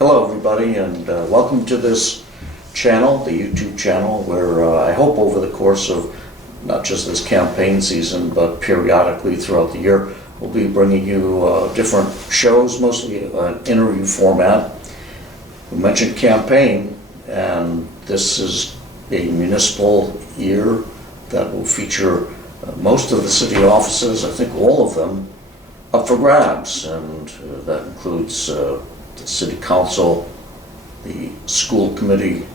Hello everybody, and welcome to this channel, the YouTube channel, where I hope over the course of not just this campaign season, but periodically throughout the year, we'll be bringing you different shows, mostly an interview format. We mentioned campaign, and this is a municipal year that will feature most of the city offices, I think all of them, up for grabs, and that includes the city council, the school committee,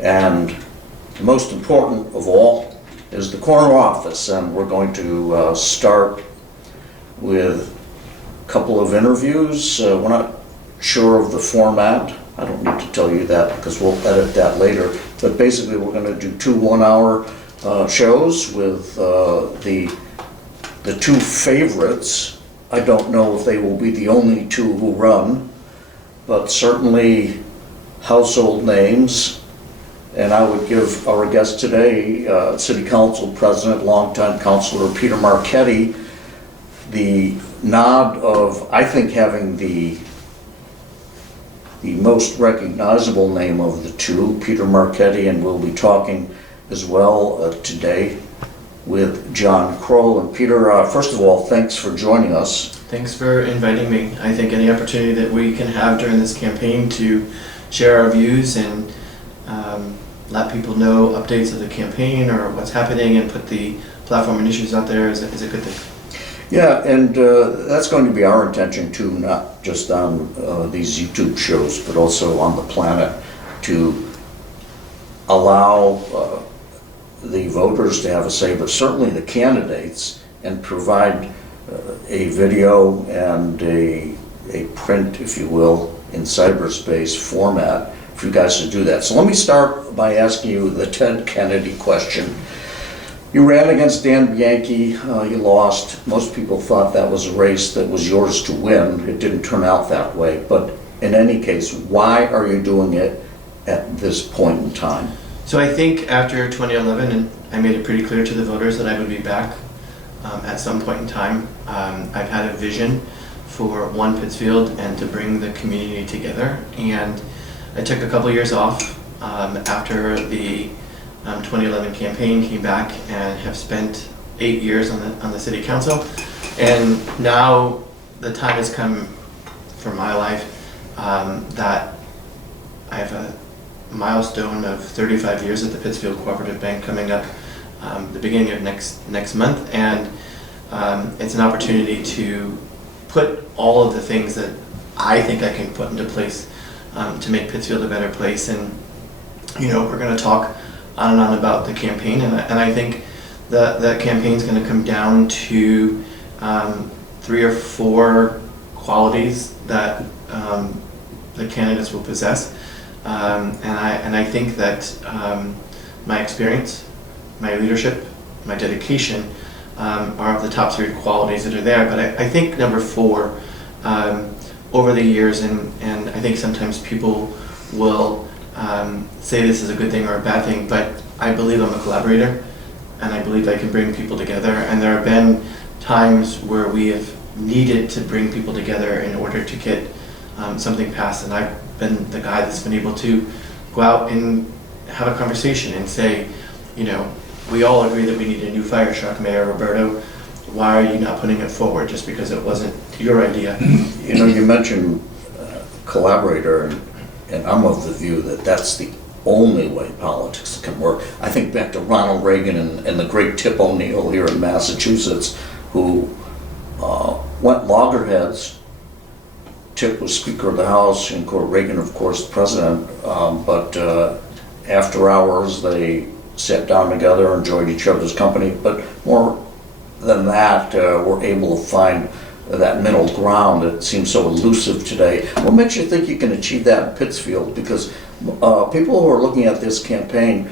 and the most important of all is the corner office. And we're going to start with a couple of interviews. We're not sure of the format. I don't need to tell you that because we'll edit that later. But basically we're going to do two 1-hour shows with the two favorites. I don't know if they will be the only two who run, but certainly household names. And I would give our guest today, City Council President, longtime Councilor Peter Marchetti, the nod of, I think, having the most recognizable name of the two, Peter Marchetti, and we'll be talking as well today with John Kroll. And Peter, first of all, thanks for joining us. Thanks for inviting me. I think any opportunity that we can have during this campaign to share our views and let people know updates of the campaign or what's happening and put the platform and issues out there is a good thing. Yeah, and that's going to be our intention too, not just on these YouTube shows, but also on the planet, to allow the voters to have a say, but certainly the candidates, and provide a video and a print, if you will, in cyberspace format for you guys to do that. So let me start by asking you the Ted Kennedy question. You ran against Dan Bianchi, you lost. Most people thought that was a race that was yours to win. It didn't turn out that way, but in any case, why are you doing it at this point in time? So I think after 2011, and I made it pretty clear to the voters that I would be back at some point in time. I've had a vision for One Pittsfield and to bring the community together, and I took a couple years off after the 2011 campaign, came back and have spent 8 years on the city council, and now the time has come for my life that I have a milestone of 35 years at the Pittsfield Cooperative Bank coming up the beginning of next month, and it's an opportunity to put all of the things that I think I can put into place to make Pittsfield a better place. And we're going to talk on and on about the campaign, and I think the campaign is going to come down to 3 or 4 qualities that the candidates will possess, and I think that my experience, my leadership, my dedication are of the top 3 qualities that are there. But I think number 4, over the years, and I think sometimes people will say this is a good thing or a bad thing, but I believe I'm a collaborator, and I believe I can bring people together. And there have been times where we have needed to bring people together in order to get something passed, and I've been the guy that's been able to go out and have a conversation and say, we all agree that we need a new fire truck, Mayor Roberto. Why are you not putting it forward just because it wasn't your idea? You mentioned collaborator, and I'm of the view that that's the only way politics can work. I think back to Ronald Reagan and the great Tip O'Neill here in Massachusetts, who went loggerheads. Tip was Speaker of the House, and Reagan, of course, the President, but after hours they sat down together, enjoyed each other's company, but more than that, were able to find that middle ground that seems so elusive today. What makes you think you can achieve that in Pittsfield? Because people who are looking at this campaign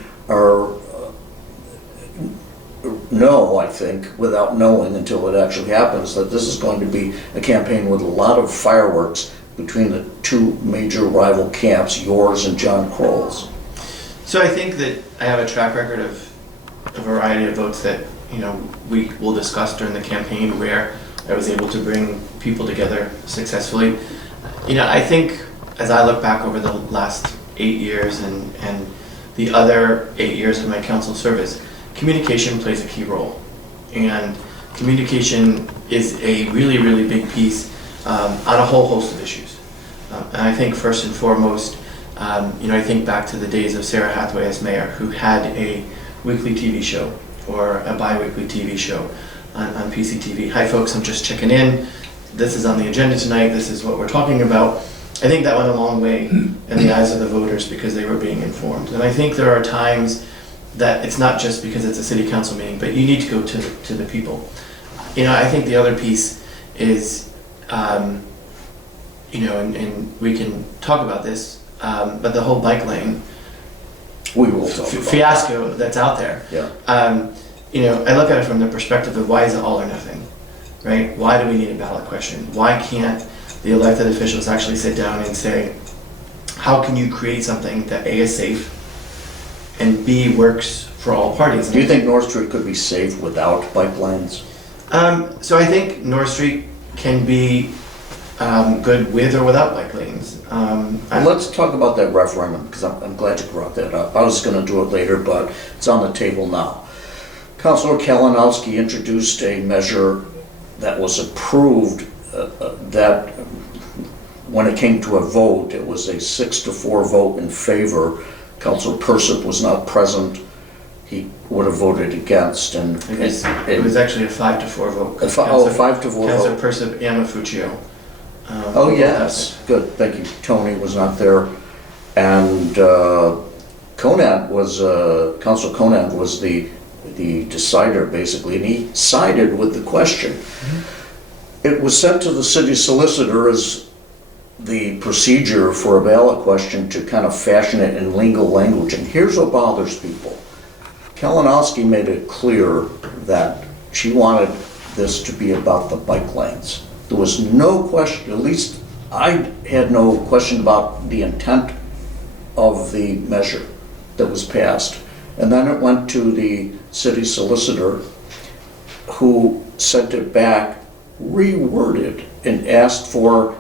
know, I think, without knowing until it actually happens, that this is going to be a campaign with a lot of fireworks between the 2 major rival camps, yours and John Kroll's. So I think that I have a track record of a variety of votes that we will discuss during the campaign, where I was able to bring people together successfully. I think as I look back over the last 8 years and the other 8 years of my council service, communication plays a key role. And communication is a really, really big piece on a whole host of issues. And I think first and foremost, I think back to the days of Sarah Hathaway as mayor, who had a weekly TV show or a bi-weekly TV show on PCTV. Hi folks, I'm just checking in. This is on the agenda tonight. This is what we're talking about. I think that went a long way in the eyes of the voters because they were being informed. And I think there are times that it's not just because it's a city council meeting, but you need to go to the people. I think the other piece is, and we can talk about this, but the whole bike lane We will talk about fiasco that's out there. Yeah. I look at it from the perspective of why is it all or nothing, right? Why do we need a ballot question? Why can't the elected officials actually sit down and say, how can you create something that A, is safe, and B, works for all parties? Do you think North Street could be safe without bike lanes? So I think North Street can be good with or without bike lanes. Let's talk about that referendum, because I'm glad you brought that up. I was going to do it later, but it's on the table now. Councilor Kalinowski introduced a measure that was approved that when it came to a vote, it was a 6-4 vote in favor. Councilor Persip was not present. He would have voted against. And it was actually a 5-4 vote. 5-4 Councilor vote. Persip and Mafuccio. Oh, yes, good, thank you. Tony was not there. And Councilor Conant was the decider, basically, and he sided with the question. It was sent to the city solicitor as the procedure for a ballot question to kind of fashion it in legal language. And here's what bothers people. Kalinowski made it clear that she wanted this to be about the bike lanes. There was no question, at least I had no question about the intent of the measure that was passed. And then it went to the city solicitor, who sent it back reworded and asked for,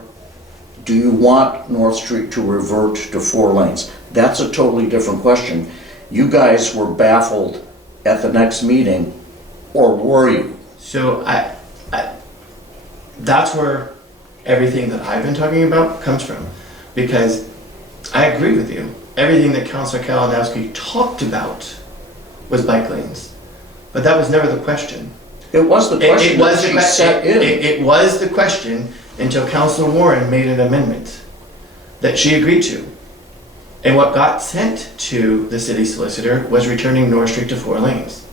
do you want North Street to revert to 4 lanes? That's a totally different question. You guys were baffled at the next meeting, or were you? So that's where everything that I've been talking about comes from, because I agree with you. Everything that Councilor Kalinowski talked about was bike lanes, but that was never the question. It was the question that she set in. It was the question until Councilor Warren made an amendment that she agreed to. And what got sent to the city solicitor was returning North Street to 4 lanes.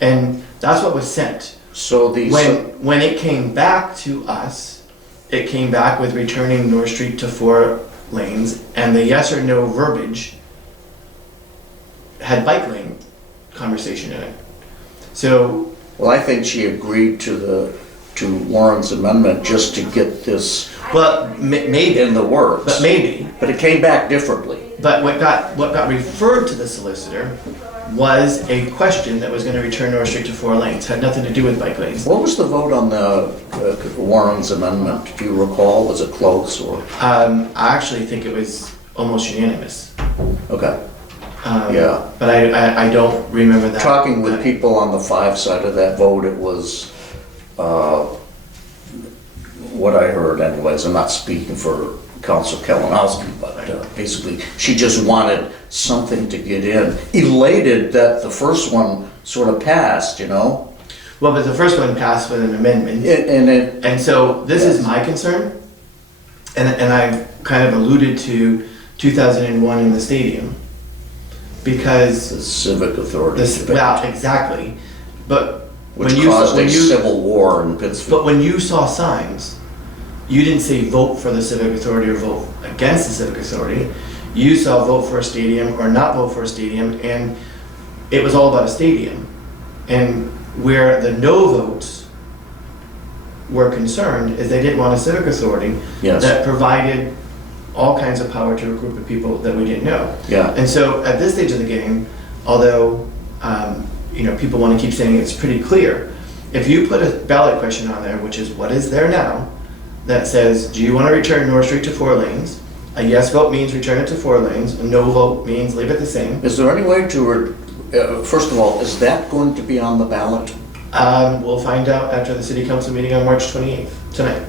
And that's what was sent. So when it came back to us, it came back with returning North Street to 4 lanes, and the yes or no verbiage had bike lane conversation in it. So, well, I think she agreed to Warren's amendment just to get this maybe in the works. But maybe. But it came back differently. But what got referred to the solicitor was a question that was going to return North Street to 4 lanes. Had nothing to do with bike lanes. What was the vote on the Warren's amendment? Do you recall? Was it close or? I actually think it was almost unanimous. Okay. Yeah. But I don't remember that. Talking with people on the 5 side of that vote, it was what I heard anyways. I'm not speaking for Councilor Kalinowski, but basically she just wanted something to get in. Elated that the first one sort of passed, Well, but the first one passed with an amendment. And so this is my concern, and I've kind of alluded to 2001 in the stadium, because the civic authority. Well, exactly. But which caused a civil war in Pittsfield. But when you saw signs, you didn't say vote for the civic authority or vote against the civic authority. You saw vote for a stadium or not vote for a stadium, and it was all about a stadium. And where the no votes were concerned is they didn't want a civic authority that provided all kinds of power to a group of people that we didn't know. Yeah. And so at this stage of the game, although people want to keep saying it's pretty clear, if you put a ballot question on there, which is what is there now, that says, do you want to return North Street to 4 lanes? A yes vote means return it to 4 lanes, a no vote means leave it the same. Is there any way to, first of all, is that going to be on the ballot? We'll find out after the city council meeting on March 28th, tonight.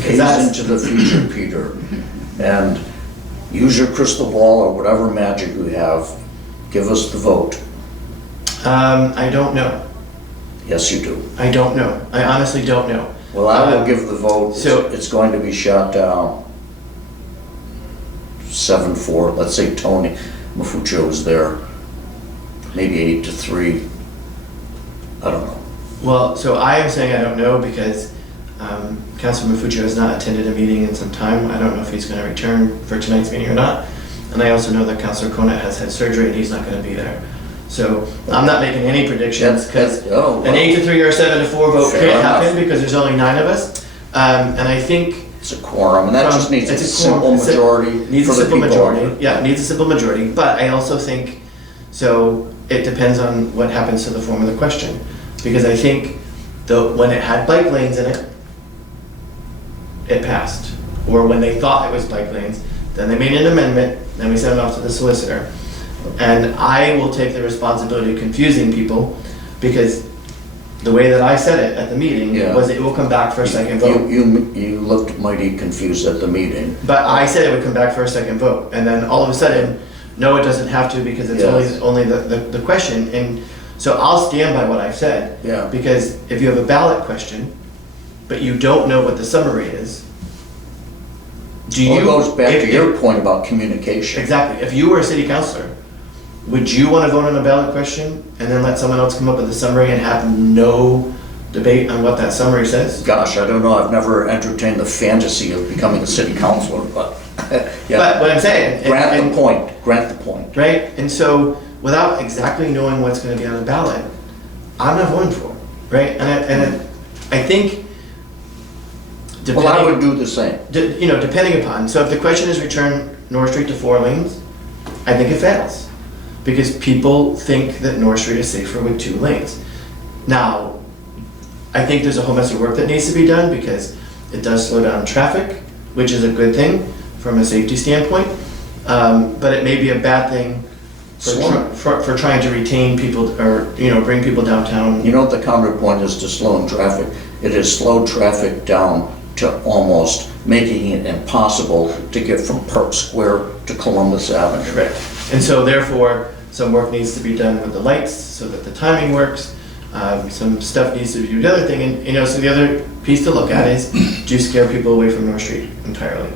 Gaze into the future, Peter, and use your crystal ball or whatever magic you have. Give us the vote. I don't know. Yes, you do. I don't know. I honestly don't know. Well, I will give the vote. So- It's going to be shot down 7-4. Let's say Tony Mafuccio is there. Maybe 8-3. I don't know. Well, so I am saying I don't know because Councilor Mafuccio has not attended a meeting in some time. I don't know if he's going to return for tonight's meeting or not. And I also know that Councilor Conant has had surgery and he's not going to be there. So I'm not making any predictions because an 8-3 or 7-4 vote Fair can't enough. happen because there's only 9 of us. And I think It's a quorum, and that just needs a it's simple quorum. majority Needs for a the simple people. majority. Yeah, it needs a simple majority. But I also think, so it depends on what happens to the form of the question. Because I think when it had bike lanes in it, it passed. Or when they thought it was bike lanes, then they made an amendment, then we sent it off to the solicitor. And I will take the responsibility of confusing people because the way that I said it at the meeting Yeah. was it will come back for a second vote. You looked mighty confused at the meeting. But I said it would come back for a second vote, and then all of a sudden, no, it doesn't have to because it's Yes. only the question. And so I'll stand by what I've said. Yeah. Because if you have a ballot question, but you don't know what the summary is, Well, it goes back if- to your point about communication. Exactly. If you were a city councilor, would you want to vote on a ballot question and then let someone else come up with a summary and have no debate on what that summary says? Gosh, I don't know, I've never entertained the fantasy of becoming a city councilor, but, yeah. But what I'm saying, Grant the point. right? And so, without exactly knowing what's going to be on the ballot, I'm not voting for it, right? And I think, Well, I would do the same. depending upon, so if the question is return North Street to 4 lanes, I think it fails. Because people think that North Street is safer with 2 lanes. Now, I think there's a whole mess of work that needs to be done because it does slow down traffic, which is a good thing from a safety standpoint. But it may be a bad thing for trying to retain people or, bring people downtown. You know what the counterpoint is to slowing traffic? It has slowed traffic down to almost making it impossible to get from Park Square to Columbus Avenue. Correct. And so therefore, some work needs to be done with the lights so that the timing works. Some stuff needs to be done. The other thing, and so the other piece to look at is, do you scare people away from North Street entirely?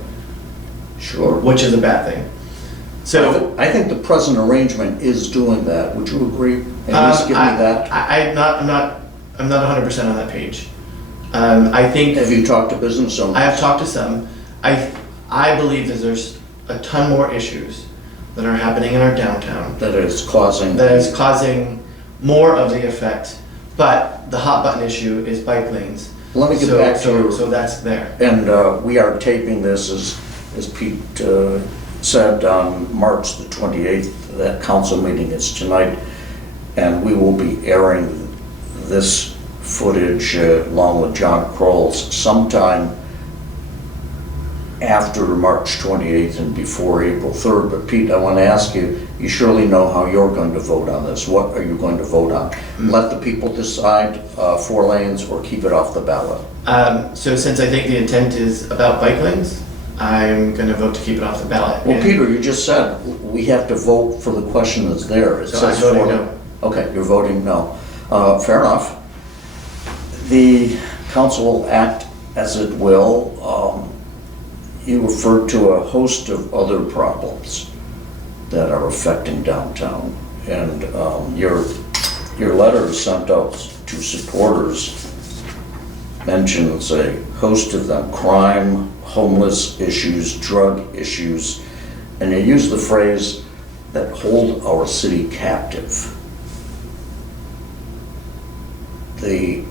Sure. Which is a bad thing. So I think the present arrangement is doing that. Would you agree? At least give me that. I'm not 100% on that page. I think Have you talked to business owners? I have talked to some. I believe that there's a ton more issues that are happening in our downtown That is causing. that is causing more of the effect. But the hot button issue is bike lanes. Let me get back to. So that's there. And we are taping this, as Pete said, on March the 28th. That council meeting is tonight, and we will be airing this footage along with John Kroll's sometime after March 28th and before April 3rd. But Pete, I want to ask you, you surely know how you're going to vote on this. What are you going to vote on? Let the people decide 4 lanes or keep it off the ballot? So since I think the intent is about bike lanes, I'm going to vote to keep it off the ballot. Well, Peter, you just said we have to vote for the question that's there. It So I'm says voting 4. no. Okay, you're voting no. Fair enough. The council will act as it will. You referred to a host of other problems that are affecting downtown. And your letter sent out to supporters mentions a host of them: crime, homeless issues, drug issues, and you use the phrase that hold our city captive. The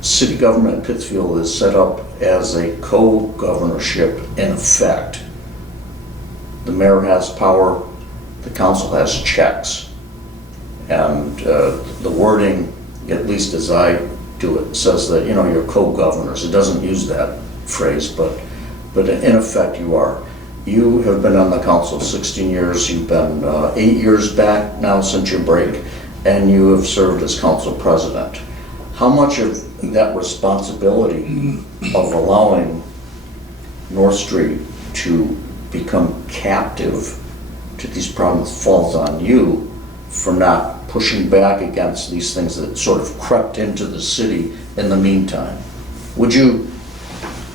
city government in Pittsfield is set up as a co-governorship in effect. The mayor has power, the council has checks. And the wording, at least as I do it, says that, you're co-governors. It doesn't use that phrase, but in effect you are. you have been on the council 16 years, you've been 8 years back now since your break, and you have served as council president. How much of that responsibility of allowing North Street to become captive to these problems falls on you for not pushing back against these things that sort of crept into the city in the meantime? Would you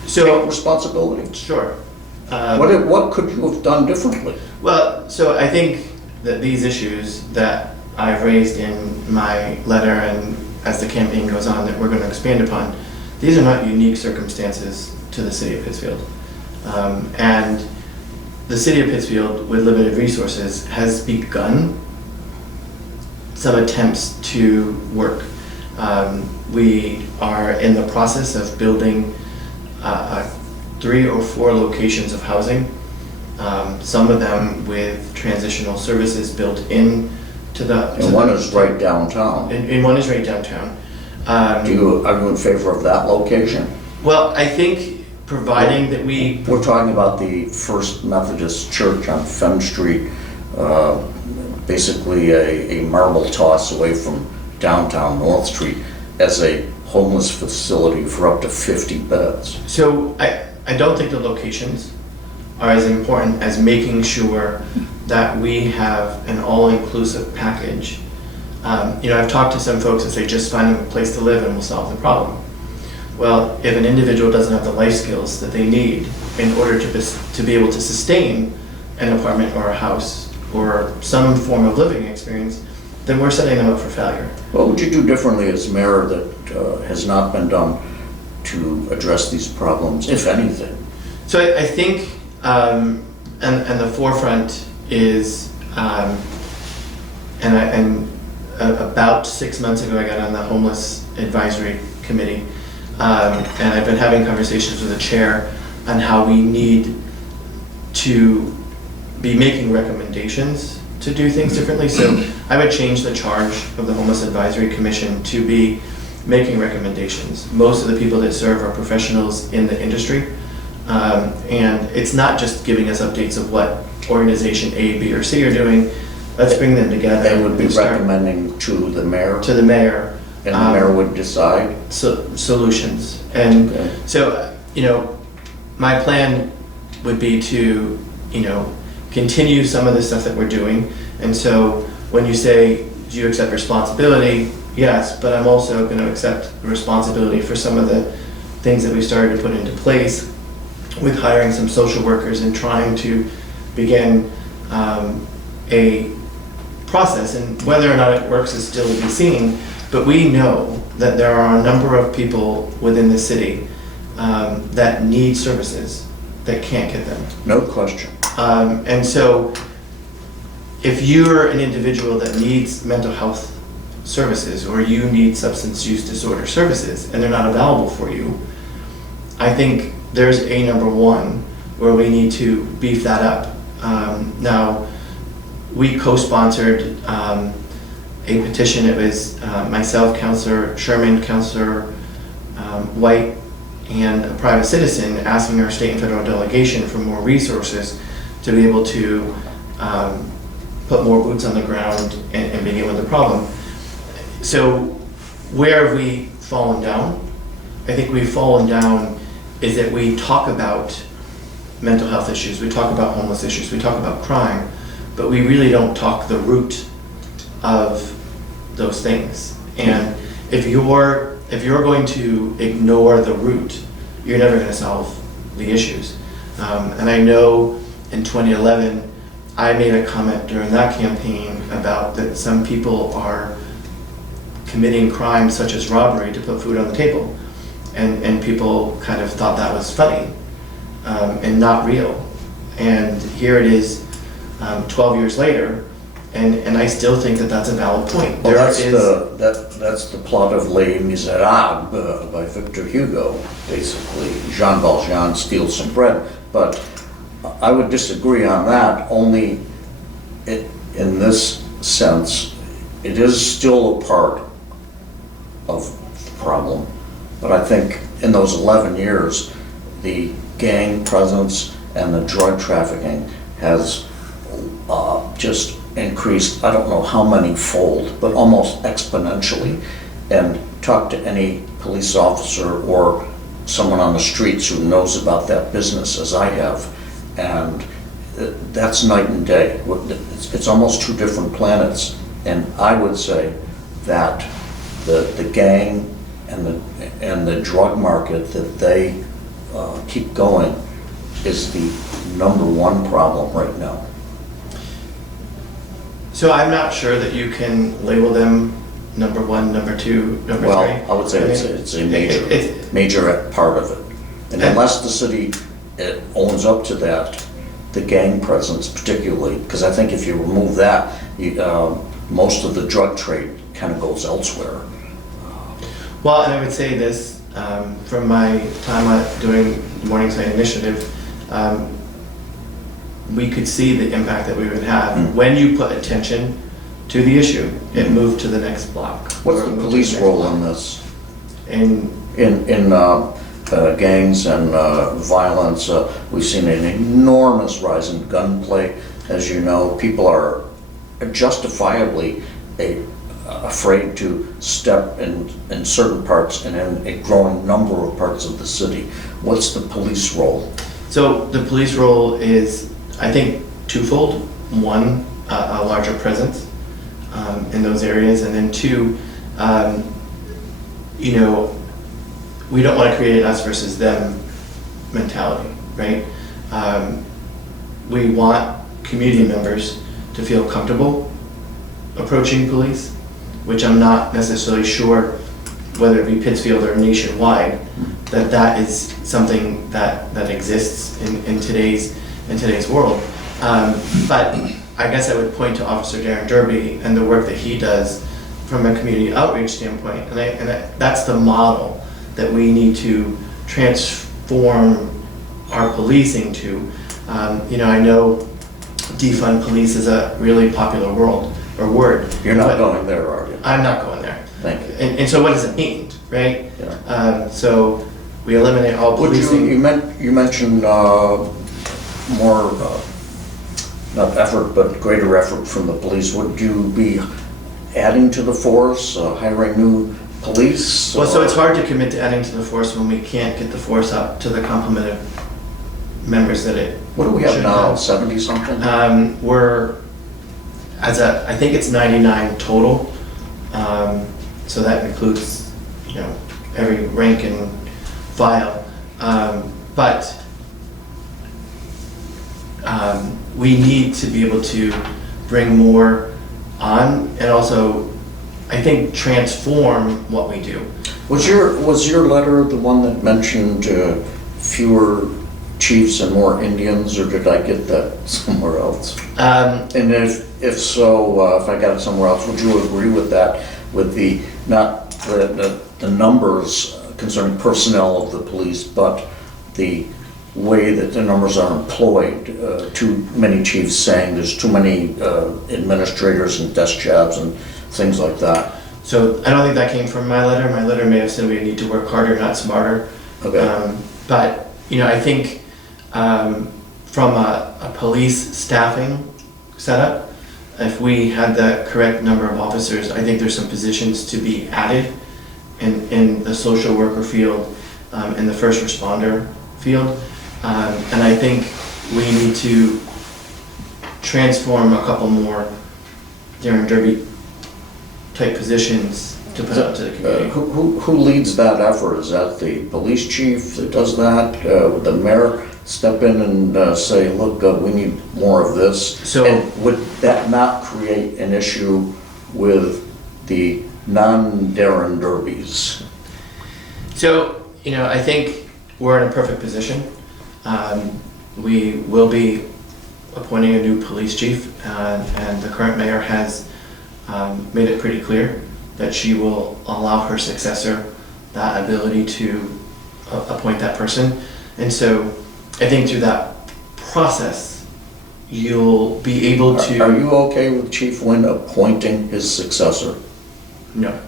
take responsibility? Sure. What could you have done differently? Well, so I think that these issues that I've raised in my letter and as the campaign goes on that we're going to expand upon, these are not unique circumstances to the city of Pittsfield. And the city of Pittsfield, with limited resources, has begun some attempts to work. We are in the process of building 3 or 4 locations of housing, some of them with transitional services built in to the... And one is right downtown. And one is right downtown. Are you in favor of that location? Well, I think providing that we... We're talking about the First Methodist Church on Fenn Street, basically a marble toss away from downtown North Street as a homeless facility for up to 50 beds. So I don't think the locations are as important as making sure that we have an all-inclusive package. I've talked to some folks that say just find a place to live and we'll solve the problem. Well, if an individual doesn't have the life skills that they need in order to be able to sustain an apartment or a house or some form of living experience, then we're setting them up for failure. What would you do differently as mayor that has not been done to address these problems, if anything? So I think, and the forefront is, about 6 months ago I got on the Homeless Advisory Committee, and I've been having conversations with the chair on how we need to be making recommendations to do things differently. So I would change the charge of the Homeless Advisory Commission to be making recommendations. Most of the people that serve are professionals in the industry, and it's not just giving us updates of what organization A, B, or C are doing. Let's bring them together. They would be recommending to the mayor? To the mayor. And the mayor would decide? Solutions. And so, my plan would be to, continue some of the stuff that we're doing. And so when you say, do you accept responsibility? Yes, but I'm also going to accept responsibility for some of the things that we started to put into place with hiring some social workers and trying to begin a process. And whether or not it works is still to be seen, but we know that there are a number of people within the city that need services that can't get them. No question. And so if you're an individual that needs mental health services or you need substance use disorder services and they're not available for you, I think there's a number one where we need to beef that up. Now, we co-sponsored a petition. It was myself, Councillor Sherman, Councillor White, and a private citizen asking our state and federal delegation for more resources to be able to put more boots on the ground and begin with the problem. So where have we fallen down? I think we've fallen down is that we talk about mental health issues, we talk about homeless issues, we talk about crime, but we really don't talk the root of those things. And if you're going to ignore the root, you're never going to solve the issues. And I know in 2011, I made a comment during that campaign about that some people are committing crimes such as robbery to put food on the table. And people kind of thought that was funny and not real. And here it is 12 years later, and I still think that that's a valid point. Well, that's the plot of Les Miserables by Victor Hugo, basically. Jean Valjean steals some bread. But I would disagree on that, only in this sense, it is still a part of the problem. But I think in those 11 years, the gang presence and the drug trafficking has just increased, I don't know how many fold, but almost exponentially. And talk to any police officer or someone on the streets who knows about that business as I have, and that's night and day. It's almost two different planets. And I would say that the gang and the drug market that they keep going is the #1 problem right now. So I'm not sure that you can label them number 1, number 2, number 3. Well, I would say it's a major part of it. And unless the city owns up to that, the gang presence particularly, because I think if you remove that, most of the drug trade kind of goes elsewhere. Well, and I would say this, from my time doing the Morningside Initiative, we could see the impact that we would have when you put attention to the issue. It moved to the next block. What's the police role in this? In Gangs and violence, we've seen an enormous rise in gunplay. As you know, people are justifiably afraid to step in certain parts and in a growing number of parts of the city. What's the police role? So the police role is, I think, twofold. One, a larger presence in those areas, and then 2, we don't want to create an us versus them mentality, right? We want community members to feel comfortable approaching police, which I'm not necessarily sure, whether it be Pittsfield or nationwide, that is something that exists in today's world. But I guess I would point to Officer Darren Derby and the work that he does from a community outreach standpoint, and that's the model that we need to transform our policing to. I know defund police is a really popular word. You're not going there, are you? I'm not going there. Thank you. And so what does it mean, right? Yeah. So we eliminate all policing. You mentioned more, not effort, but greater effort from the police. Would you be adding to the force, hiring new police? Well, so it's hard to commit to adding to the force when we can't get the force up to the complement of members that it What do we have should now, have. 70 something? We're, I think it's 99 total. So that includes, every rank and file. But we need to be able to bring more on, and also, I think, transform what we do. Was your letter the one that mentioned fewer chiefs and more Indians, or did I get that somewhere else? And if so, if I got it somewhere else, would you agree with that? With not the numbers concerning personnel of the police, but the way that the numbers are employed? Too many chiefs saying there's too many administrators and desk jobs and things like that. So I don't think that came from my letter. My letter may have said we need to work harder, not smarter. Okay. But I think from a police staffing setup, if we had the correct number of officers, I think there's some positions to be added in the social worker field, in the first responder field. And I think we need to transform a couple more Darren Derby type positions to put out to the community. Who leads that effort? Is that the police chief that does that? Would the mayor step in and say, look, we need more of this? And would that not create an issue with the non-Darren Derbys? So, I think we're in a perfect position. We will be appointing a new police chief, and the current mayor has made it pretty clear that she will allow her successor that ability to appoint that person. And so I think through that process, you'll be able to... Are you okay with Chief Wynn appointing his successor? No.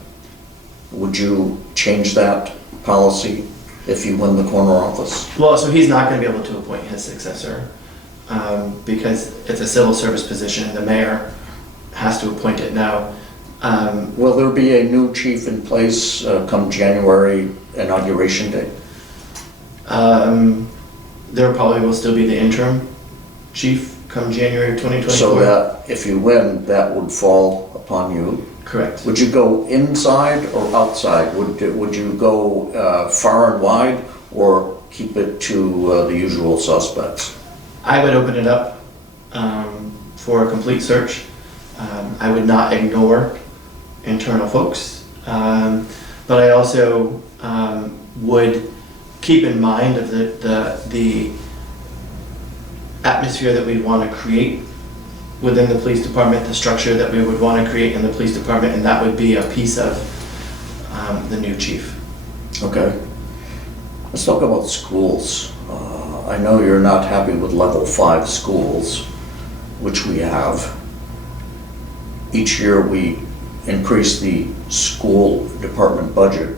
Would you change that policy if you win the corner office? Well, so he's not going to be able to appoint his successor because it's a civil service position. The mayor has to appoint it now. Will there be a new chief in place come January inauguration day? There probably will still be the interim chief come January of 2024. So that if you win, that would fall upon you? Correct. Would you go inside or outside? Would you go far and wide or keep it to the usual suspects? I would open it up for a complete search. I would not ignore internal folks, but I also would keep in mind of the atmosphere that we want to create within the police department, the structure that we would want to create in the police department, and that would be a piece of the new chief. Okay. Let's talk about schools. I know you're not happy with level 5 schools, which we have. Each year we increase the school department budget,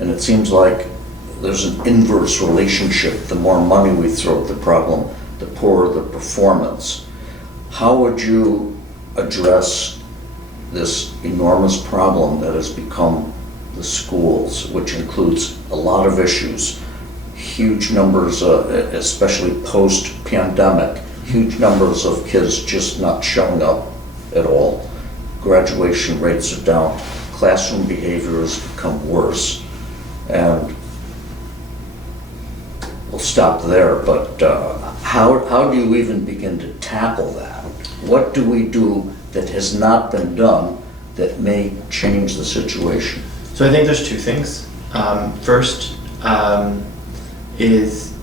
and it seems like there's an inverse relationship. The more money we throw at the problem, the poorer the performance. How would you address this enormous problem that has become the schools, which includes a lot of issues, huge numbers, especially post-pandemic, huge numbers of kids just not showing up at all. Graduation rates are down, classroom behavior has become worse, and we'll stop there, but how do you even begin to tackle that? What do we do that has not been done that may change the situation? So I think there's two things. First is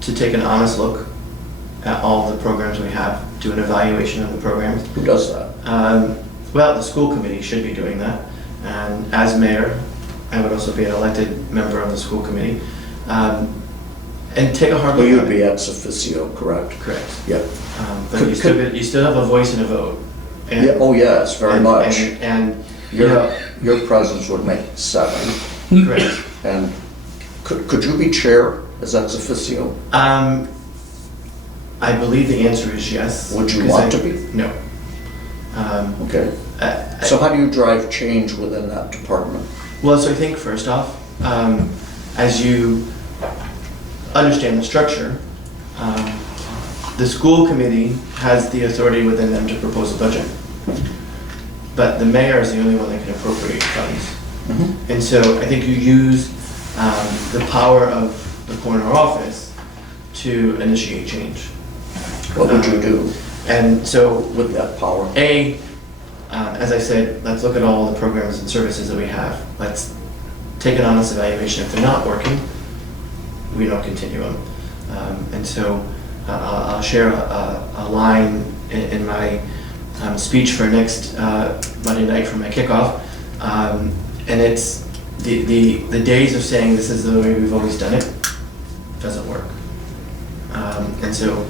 to take an honest look at all of the programs we have, do an evaluation of the programs. Who does that? Well, the school committee should be doing that. And as mayor, I would also be an elected member of the school committee. And take a hard look Well, at you'd it. be ex officio, correct? Correct. Yeah. But you still have a voice and a vote. And, Yeah, oh yes, very much. And you know, Your presence would make 7. correct. And could you be chair as ex officio? I believe the answer is yes. Would you 'cause want to be? No. Okay. So how do you drive change within that department? Well, so I think first off, as you understand the structure, the school committee has the authority within them to propose a budget. But the mayor is the only one that can appropriate funds. Mm-hmm. And so I think you use the power of the corner office to initiate change. What would you do And so with that power? As I said, let's look at all the programs and services that we have. Let's take an honest evaluation. If they're not working, we don't continue them. And so I'll share a line in my speech for next Monday night for my kickoff. And it's the days of saying this is the way we've always done it doesn't work. And so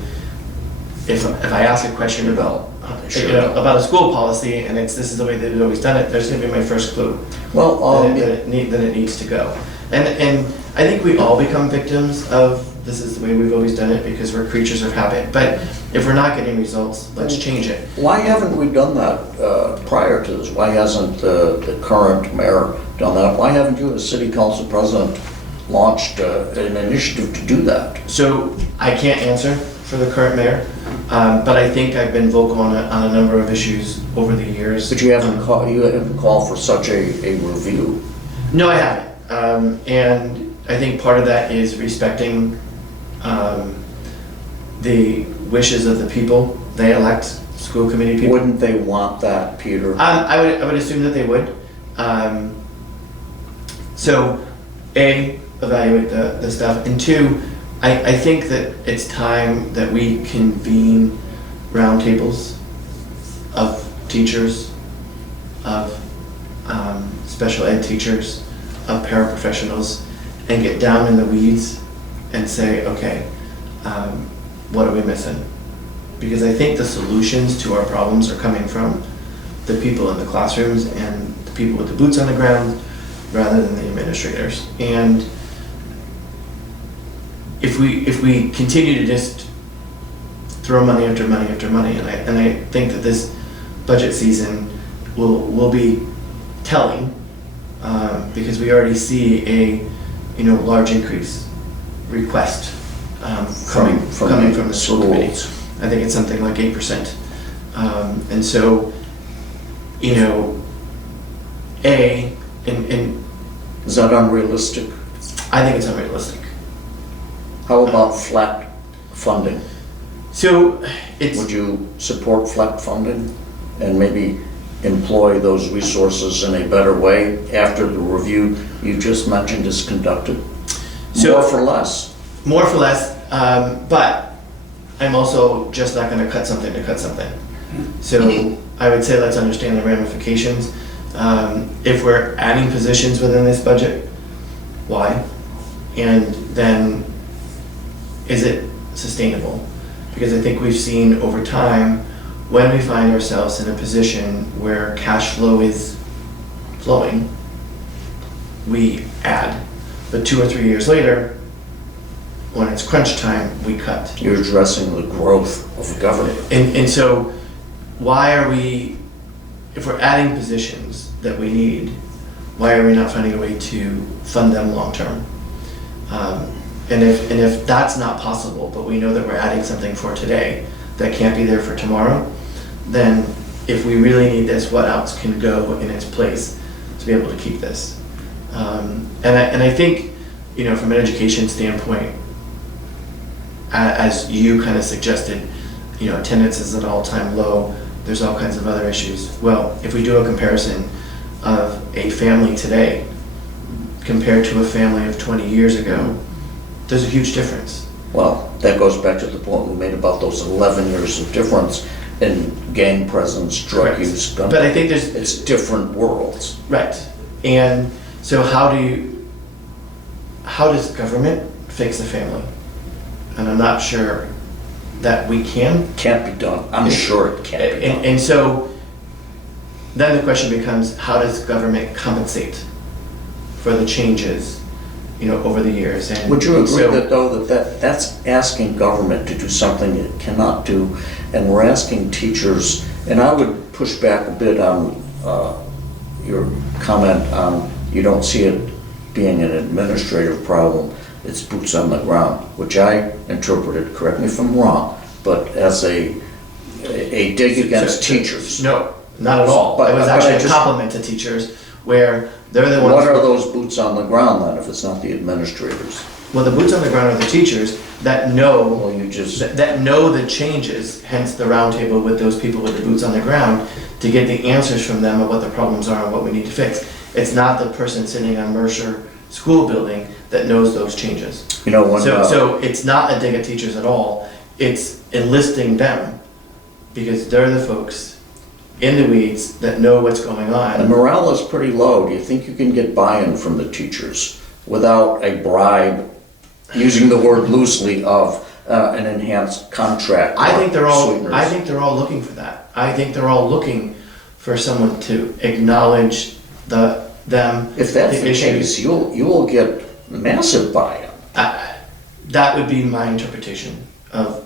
if I ask a question about a school policy and this is the way they've always done it, there's going to be my first clue Well, that it needs to go. And I think we all become victims of this is the way we've always done it because we're creatures of habit. But if we're not getting results, let's change it. why haven't we done that prior to this? Why hasn't the current mayor done that? Why haven't you, as city council president, launched an initiative to do that? So I can't answer for the current mayor, but I think I've been vocal on a number of issues over the years. But you haven't called for such a review. No, I haven't. And I think part of that is respecting the wishes of the people. They elect school committee people. Wouldn't they want that, Peter? I would assume that they would. So, A, evaluate the stuff, and 2, I think that it's time that we convene roundtables of teachers, of special ed teachers, of paraprofessionals, and get down in the weeds and say, okay, what are we missing? Because I think the solutions to our problems are coming from the people in the classrooms and the people with the boots on the ground rather than the administrators. And if we continue to just throw money after money after money, and I think that this budget season will be telling, because we already see a large increase request coming from the school committee. I think it's something like 8%, and so and Is that unrealistic? I think it's unrealistic. How about flat funding? So Would you support flat funding and maybe employ those resources in a better way after the review you just mentioned is conducted? More for less? More for less, but I'm also just not going to cut something to cut something. So I would say let's understand the ramifications. If we're adding positions within this budget, why? And then is it sustainable? Because I think we've seen over time, when we find ourselves in a position where cash flow is flowing, we add. But 2 or 3 years later, when it's crunch time, we cut. You're addressing the growth of government. And so why are we, if we're adding positions that we need, why are we not finding a way to fund them long term? And if that's not possible, but we know that we're adding something for today that can't be there for tomorrow, then if we really need this, what else can go in its place to be able to keep this? And I think, from an education standpoint, as you kind of suggested, attendance is at an all-time low. There's all kinds of other issues. Well, if we do a comparison of a family today compared to a family of 20 years ago, there's a huge difference. Well, that goes back to the point we made about those 11 years of difference in gang presence, drug Correct. use, gun. But I think It's different worlds. right. And so how does government fix a family? And I'm not sure that we can. Can't be done. I'm sure it can't be done. And so then the question becomes, how does government compensate for the changes, over the years? And Would you agree so- that's asking government to do something it cannot do, and we're asking teachers, and I would push back a bit on your comment on you don't see it being an administrative problem, it's boots on the ground, which I interpreted, correct me if I'm wrong, but as a dig against teachers. No, not at all. But- It was but I actually a just- compliment to teachers, where they're the ones. What are those boots on the ground then, if it's not the administrators? Well, the boots on the ground are the teachers that know Well, you just, that know the changes, hence the roundtable with those people with the boots on the ground, to get the answers from them of what the problems are and what we need to fix. It's not the person sitting on Mercer School Building that knows those changes. when. So it's not a dig at teachers at all. It's enlisting them, because they're the folks in the weeds that know what's going The on. morale is pretty low. Do you think you can get buy-in from the teachers without a bribe, using the word loosely, of an enhanced contract? I think they're all. sweeteners? I think they're all looking for that. I think they're all looking for someone to acknowledge them. If that's the issues. case, you will get massive buy-in. That would be my interpretation of.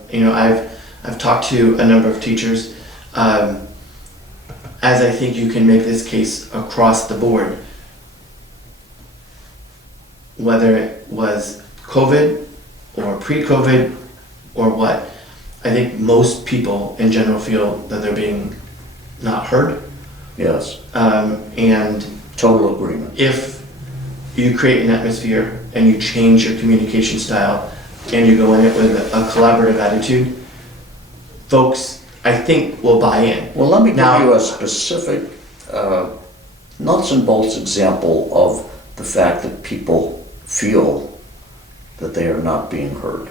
I've talked to a number of teachers. As I think you can make this case across the board, whether it was COVID or pre-COVID or what, I think most people in general feel that they're being not heard. Yes, And total agreement. if you create an atmosphere and you change your communication style and you go in it with a collaborative attitude, folks, I think, will buy in. Well, let me give Now- you a specific nuts and bolts example of the fact that people feel that they are not being heard.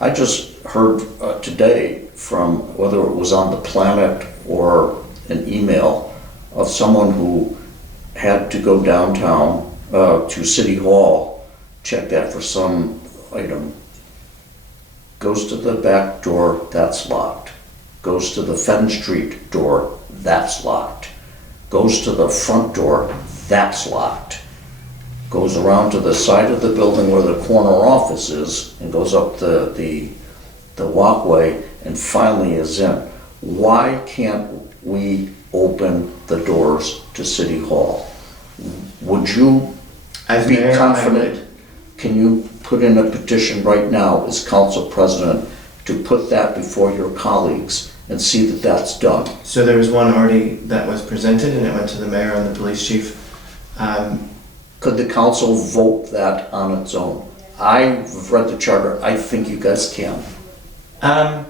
I just heard today from, whether it was on the Planet or an email, of someone who had to go downtown to City Hall, check that for some item. Goes to the back door, that's locked. Goes to the Fenn Street door, that's locked. Goes to the front door, that's locked. goes around to the side of the building where the corner office is, and goes up the walkway, and finally is in. Why can't we open the doors to City Hall? Would you As be mayor, I confident? would. Can you put in a petition right now as council president to put that before your colleagues and see that that's done? So there was one already that was presented, and it went to the mayor and the police chief. Could the council vote that on its own? I've read the charter. I think you guys can. I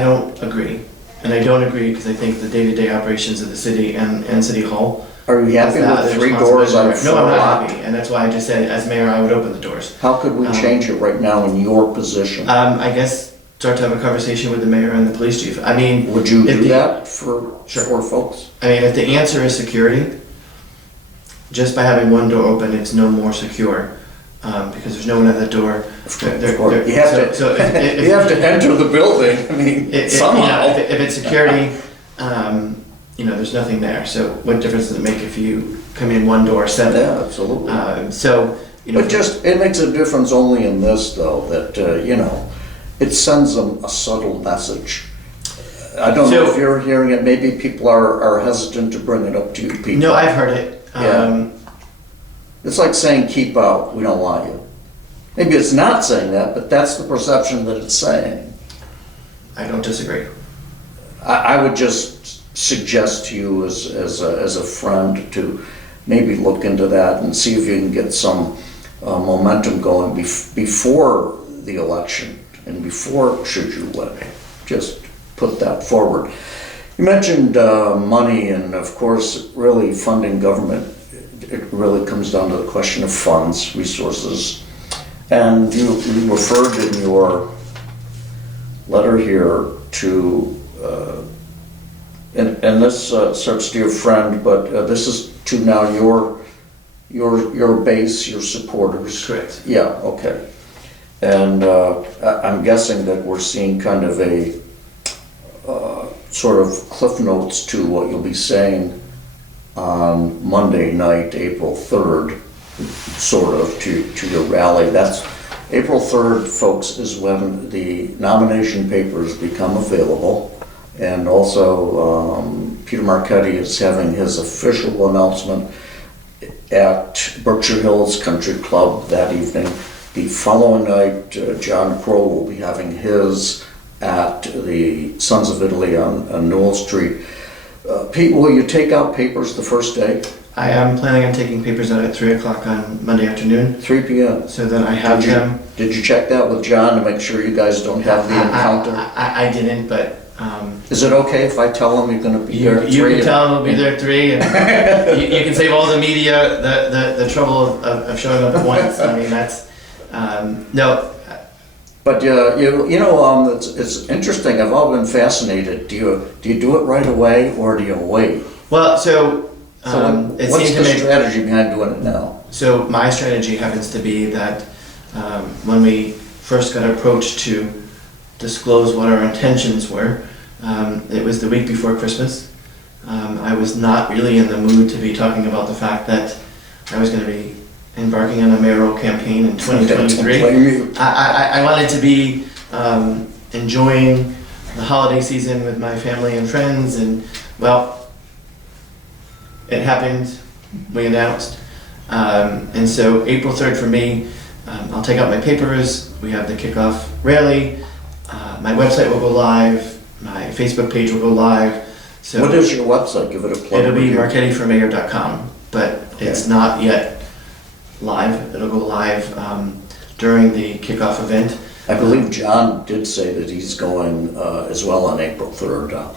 don't agree. And I don't agree because I think the day-to-day operations of the city and City Hall. Are you happy is with the 3 doors on responsibility. No, I'm not Fort happy. And that's why I just said, as mayor, I would open the doors. How could we change it right now in your position? I guess start to have a conversation with the mayor and the police chief. I mean, Would you if do the- that for Sure. folks? I mean, if the answer is security, just by having one door open, it's no more secure. Because there's no one at the door. Of course. You have to, So if- you have to enter the building, I mean, somehow. If it's security, there's nothing there. So what difference does it make if you come in one door, 7? Yeah, absolutely. But it makes a difference only in this, though, that, it sends them a subtle message. I don't know if you're hearing it, maybe people are hesitant to bring it up to you people. No, I've heard it. Yeah. It's like saying, keep out, we don't want you. Maybe it's not saying that, but that's the perception that it's saying. I don't disagree. I would just suggest to you as a friend to maybe look into that and see if you can get some momentum going before the election and before, should you win, just put that forward. You mentioned money, and of course really funding government. It really comes down to the question of funds, resources. And you referred in your letter here to, and this starts to your friend, but this is to now your base, your supporters. Correct. Yeah, okay. And I'm guessing that we're seeing kind of a sort of cliff notes to what you'll be saying on Monday night, April 3rd, sort of, to your rally. That's April 3rd, folks, is when the nomination papers become available. And also, Peter Marchetti is having his official announcement at Berkshire Hills Country Club that evening. The following night, John Crow will be having his at the Sons of Italy on Newell Street. Pete, will you take out papers the first day? I am planning on taking papers out at 3 o'clock on Monday afternoon. 3 p.m. So then I have them. Did you check that with John to make sure you guys don't have the encounter? I didn't, but... Is it okay if I tell him you're going to be there at 3? You can tell him we'll be there at 3, and you can save all the media the trouble of showing up at once. I mean, that's... no. But it's interesting. I've always been fascinated. Do you do it right away or do you wait? Well, so it what's seems the to make strategy behind doing it now? So my strategy happens to be that when we first got approached to disclose what our intentions were, it was the week before Christmas. I was not really in the mood to be talking about the fact that I was going to be embarking on a mayoral campaign in 2023. I wanted to be enjoying the holiday season with my family and friends, and well, it happened. We announced, and so April 3rd for me, I'll take out my papers. We have the kickoff rally. My website will go live. My Facebook page will go live. So what is your website? Give it a plug. it'll be marchettiformayor.com, but it's not yet live. It'll go live during the kickoff event. I believe John did say that he's going as well on April 3rd.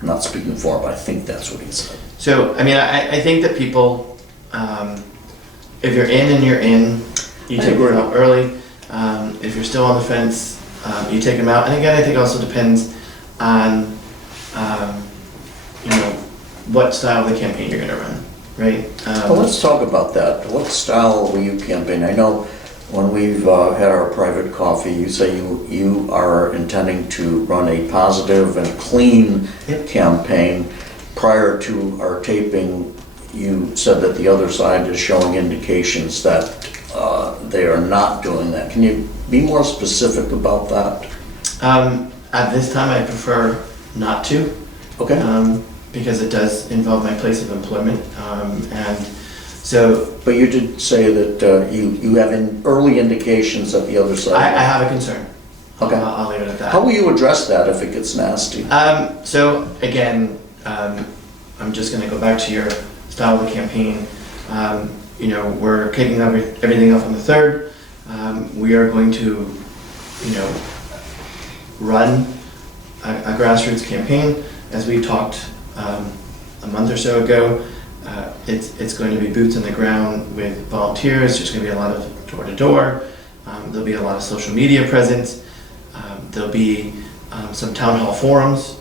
I'm not speaking for him, but I think that's what he said. So, I mean, I think that people, if you're in and you're in, you take them out early. If you're still on the fence, you take them out. And again, I think it also depends on, what style of the campaign you're going to run, right? Well, let's talk about that. What style will you campaign? I know when we've had our private coffee, you say you are intending to run a positive and clean campaign. prior to our taping, you said that the other side is showing indications that they are not doing that. Can you be more specific about that? At this time, I prefer not to. Okay. Because it does involve my place of employment. And so... But you did say that you have early indications that the other side... I have a concern. Okay. I'll leave it at that. How will you address that if it gets nasty? So again, I'm just going to go back to your style of the campaign. You know, we're kicking everything off on the 3rd. We are going to, you know, run a grassroots campaign. As we talked a month or so ago, it's going to be boots on the ground with volunteers. There's going to be a lot of door-to-door. There'll be a lot of social media presence. There'll be some town hall forums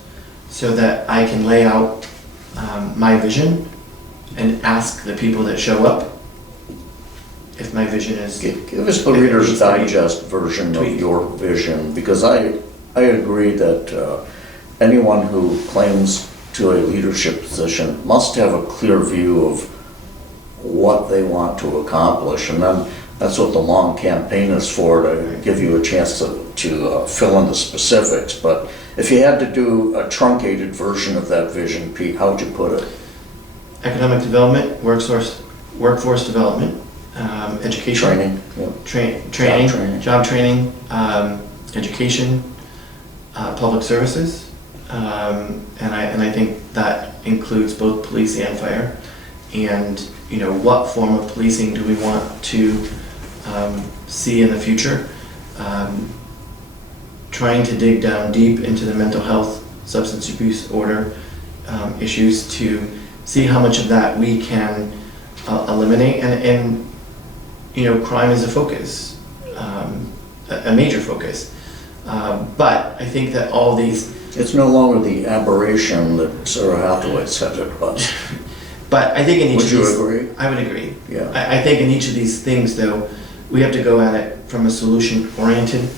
so that I can lay out my vision and ask the people that show up if my vision is... Give us the Reader's Digest version of your vision, because I agree that anyone who claims to a leadership position must have a clear view of what they want to accomplish, and then that's what the long campaign is for, to give you a chance to fill in the specifics. But if you had to do a truncated version of that vision, Pete, how would you put it? Economic development, workforce development, education, training, job training, education, public services, and I think that includes both police and fire. And you know, what form of policing do we want to see in the future? Trying to dig down deep into the mental health, substance abuse order issues to see how much of that we can eliminate. And you know, crime is a focus, a major focus. But I think that all these... It's no longer the aberration that Sarah Hathaway said it was. But I think in each of these... Would you agree? I would agree. Yeah. I think in each of these things, though, we have to go at it from a solution-oriented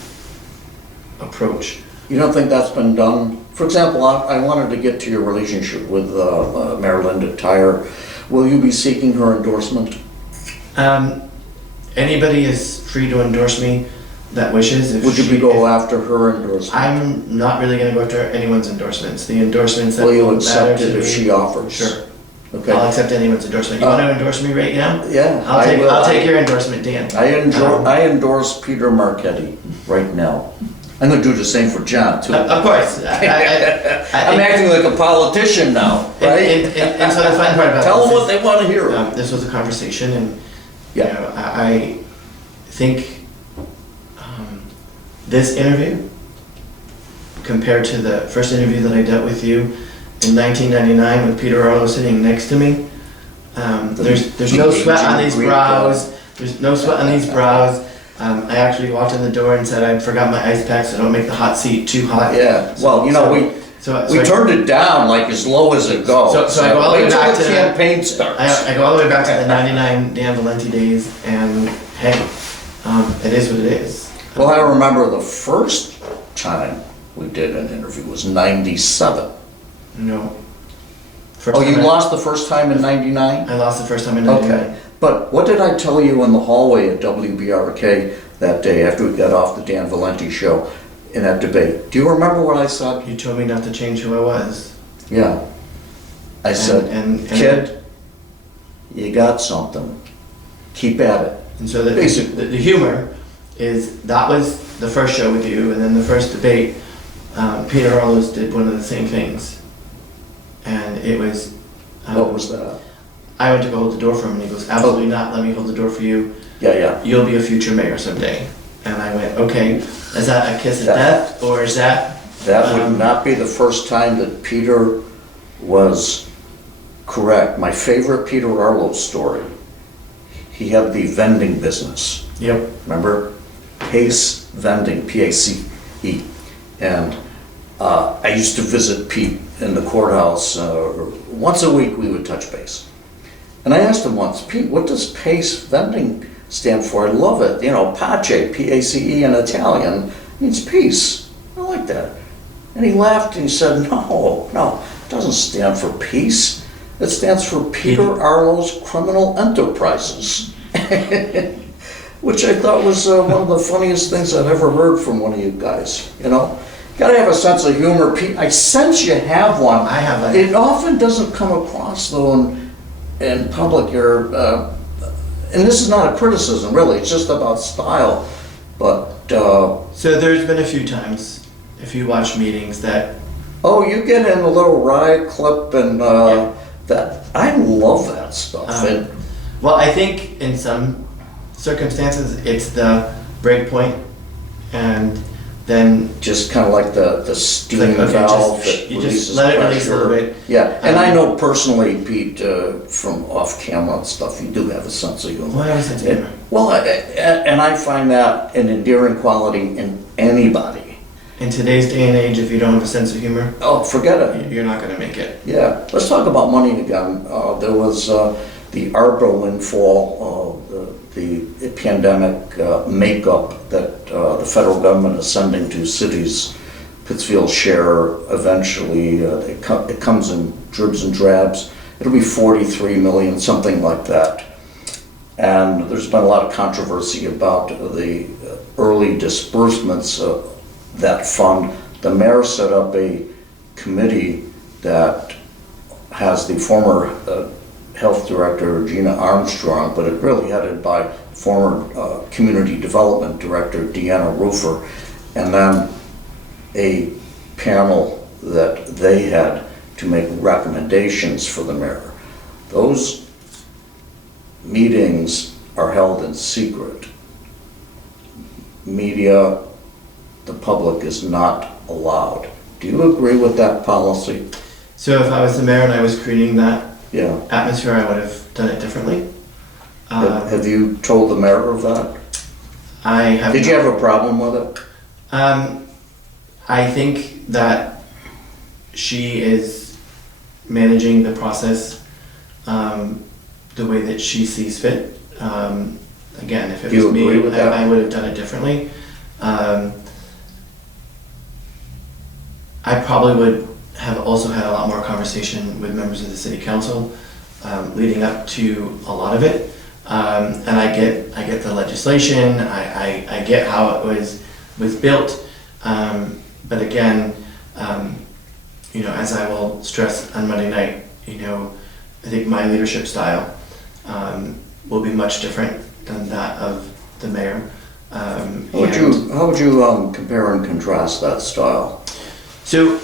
approach. You don't think that's been done? For example, I wanted to get to your relationship with Mayor Linda Tyre. Will you be seeking her endorsement? Anybody is free to endorse me that wishes. Would you go after her endorsement? I'm not really going to go after anyone's endorsements. The endorsements that will you matter accept to it if me, she offers? Sure. Okay. I'll accept anyone's endorsement. You want to endorse me right now? Yeah. I'll take your endorsement, Dan. I endorse Peter Marchetti right now. I'm going to do the same for John, too. Of course. I'm acting like a politician now, right? And so the fun part about Tell this them what they want to hear. This was a conversation, and Yeah. you know, I think this interview, compared to the first interview that I dealt with you in 1999 with Peter Arlo sitting next to me, there's no sweat on these brows. There's no sweat on these brows. I actually walked in the door and said I forgot my ice pack, so don't make the hot seat too hot. Yeah. Well, you know, we turned it down like as low as it goes. So I go all the way back to the campaign starts. I go all the way back to the '99 Dan Valenti days, and hey, it is what it is. Well, I remember the first time we did an interview was '97. No. You lost the first time in '99? I lost the first time in '99. Okay. But what did I tell you in the hallway at WBRK that day after we got off the Dan Valenti show in that debate? Do you remember what I said? You told me not to change who I was. Yeah. I said, kid, you got something. Keep at it. And so the humor is that was the first show with you, and then the first debate, Peter Arlos did one of the same things. And it was... what was that? I went to go hold the door for him, and he goes, absolutely not, let me hold the door for you. Yeah. You'll be a future mayor someday. And I went, okay, is that a kiss of death, or is that... That would not be the first time that Peter was correct. My favorite Peter Arlo story, he had the vending business. Yep. Remember? Pace Vending, P-A-C-E. And I used to visit Pete in the courthouse. Once a week we would touch base. And I asked him once, Pete, what does Pace Vending stand for? I love it. You know, pace, P-A-C-E in Italian, means peace. I like that. And he laughed and he said, no, doesn't stand for peace. It stands for Peter Arlo's Criminal Enterprises. Which I thought was one of the funniest things I've ever heard from one of you guys, you know? Gotta have a sense of humor. I sense you have one. I have that. It often doesn't come across, though, in public. And this is not a criticism, really. It's just about style. But, So there's been a few times, if you watch meetings, that... oh, you get in a little riot clip and Yeah. that. I love that stuff. Well, I think in some circumstances, it's the break point, and then just kind of like the steam Like, okay, valve just- that you just releases let it pressure. release a little bit. Yeah, and I know personally, Pete, from off-camera and stuff, you do have a sense of humor. Well, I have a sense of humor. Well, and I find that an endearing quality in anybody. in today's day and age, if you don't have a sense of humor, Oh, forget it. you're not going to make it. Yeah, let's talk about money again. There was the ARPA windfall, the pandemic makeup that the federal government is sending to cities. Pittsfield's share eventually, it comes in dribs and drabs. It'll be 43 million, something like that. And there's been a lot of controversy about the early disbursements of that fund. The mayor set up a committee that has the former health director, Gina Armstrong, but it really headed by former community development director, Deanna Roofer, and then a panel that they had to make recommendations for the mayor. Those meetings are held in secret. Media, the public is not allowed. Do you agree with that policy? So if I was the mayor and I was creating that Yeah. atmosphere, I would have done it differently. Have you told the mayor of that? I have. Did you have a problem with it? I think that she is managing the process the way that she sees fit. Again, if it Do you was me, agree with that? I would have done it differently. I probably would have also had a lot more conversation with members of the city council leading up to a lot of it. And I get the legislation, I get how it was built. But again, as I will stress on Monday night, I think my leadership style will be much different than that of the mayor. How would you compare and contrast that style? So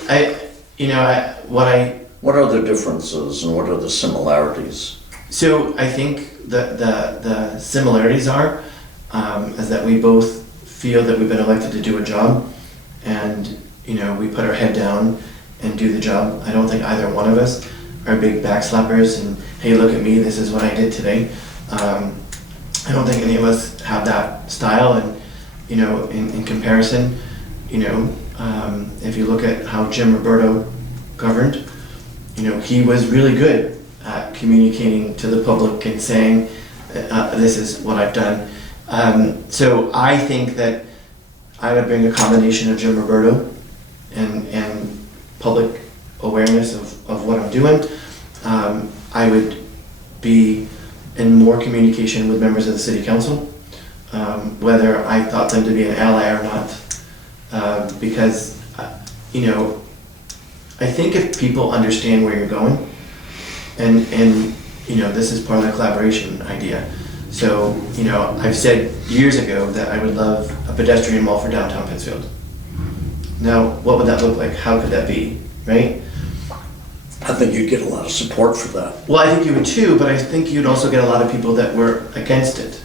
What are the differences and what are the similarities? So I think the similarities are is that we both feel that we've been elected to do a job, and we put our head down and do the job. I don't think either one of us are big backslappers and, hey, look at me, this is what I did today. I don't think any of us have that style, and in comparison, if you look at how Jim Roberto governed, he was really good at communicating to the public and saying, this is what I've done. So I think that I would bring a combination of Jim Roberto and public awareness of what I'm doing. I would be in more communication with members of the city council, whether I thought them to be an ally or not, because I think if people understand where you're going, and this is part of the collaboration idea. So I've said years ago that I would love a pedestrian mall for downtown Pittsfield. Now, what would that look like? How could that be, right? I think you'd get a lot of support for that. Well, I think you would too, but I think you'd also get a lot of people that were against it,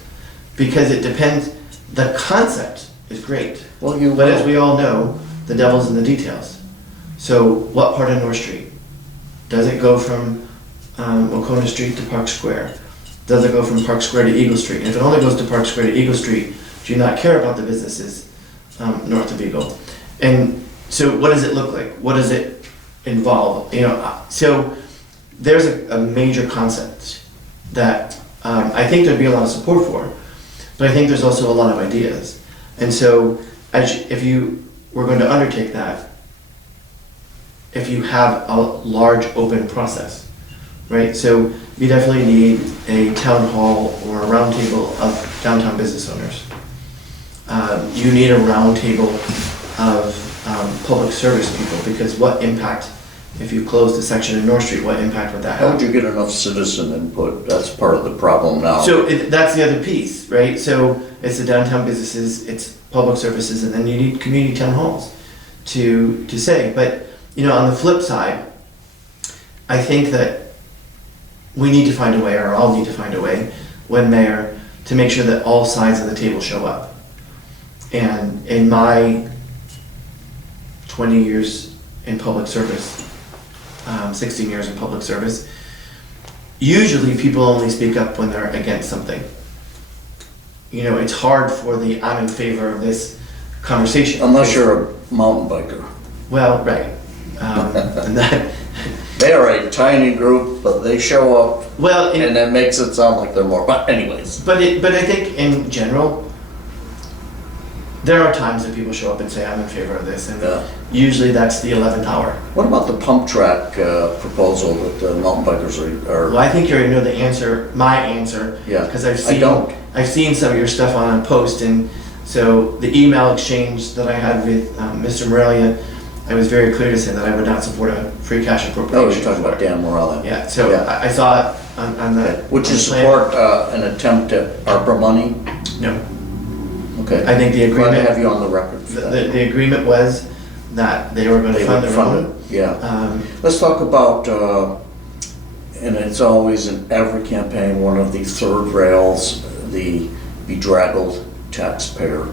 because it depends. The concept is great, Well, but as we all know, the devil's in the details. So, what part of North Street? Does it go from Wacona Street to Park Square? Does it go from Park Square to Eagle Street? And if it only goes to Park Square to Eagle Street, do you not care about the businesses north of Eagle? And so, what does it look like? What does it involve? So there's a major concept that I think there'd be a lot of support for, but I think there's also a lot of ideas. And so, if you were going to undertake that, if you have a large open process, right? So you definitely need a town hall or a roundtable of downtown business owners. You need a roundtable of public service people, because what impact, if you closed a section in North Street, what impact would that How have? would you get enough citizen input? That's part of the problem now. So that's the other piece, right? So it's the downtown businesses, it's public services, and then you need community town halls to say. But, you know, on the flip side, I think that we need to find a way, or I'll need to find a way, when mayor, to make sure that all sides of the table show up. And in my 20 years in public service, 16 years in public service, usually people only speak up when they're against something. You know, it's hard for the I'm in favor of this conversation. Unless you're a mountain biker. Well, right. And that, They are a tiny group, but they show up, well, and that makes it sound like they're more, but anyways. but I think in general, there are times that people show up and say, I'm in favor of this, and Yeah. usually that's the 11th hour. What about the pump track proposal that the mountain bikers Well, are, I think you already know the answer, my answer. Yeah, Because I've I seen, don't. I've seen some of your stuff on a post, and so the email exchange that I had with Mr. Morelia, I was very clear to say that I would not support a free cash oh, appropriation. you're talking about Dan Morella. Yeah, so Yeah. I saw it on the. Would you on the plan. support an attempt at ARPA money? No. Okay. I think the Glad to agreement, have you on the record for that. the agreement was that they were gonna They fund would their fund own. it, yeah. Let's talk about, and it's always in every campaign, one of the third rails, the bedraggled taxpayer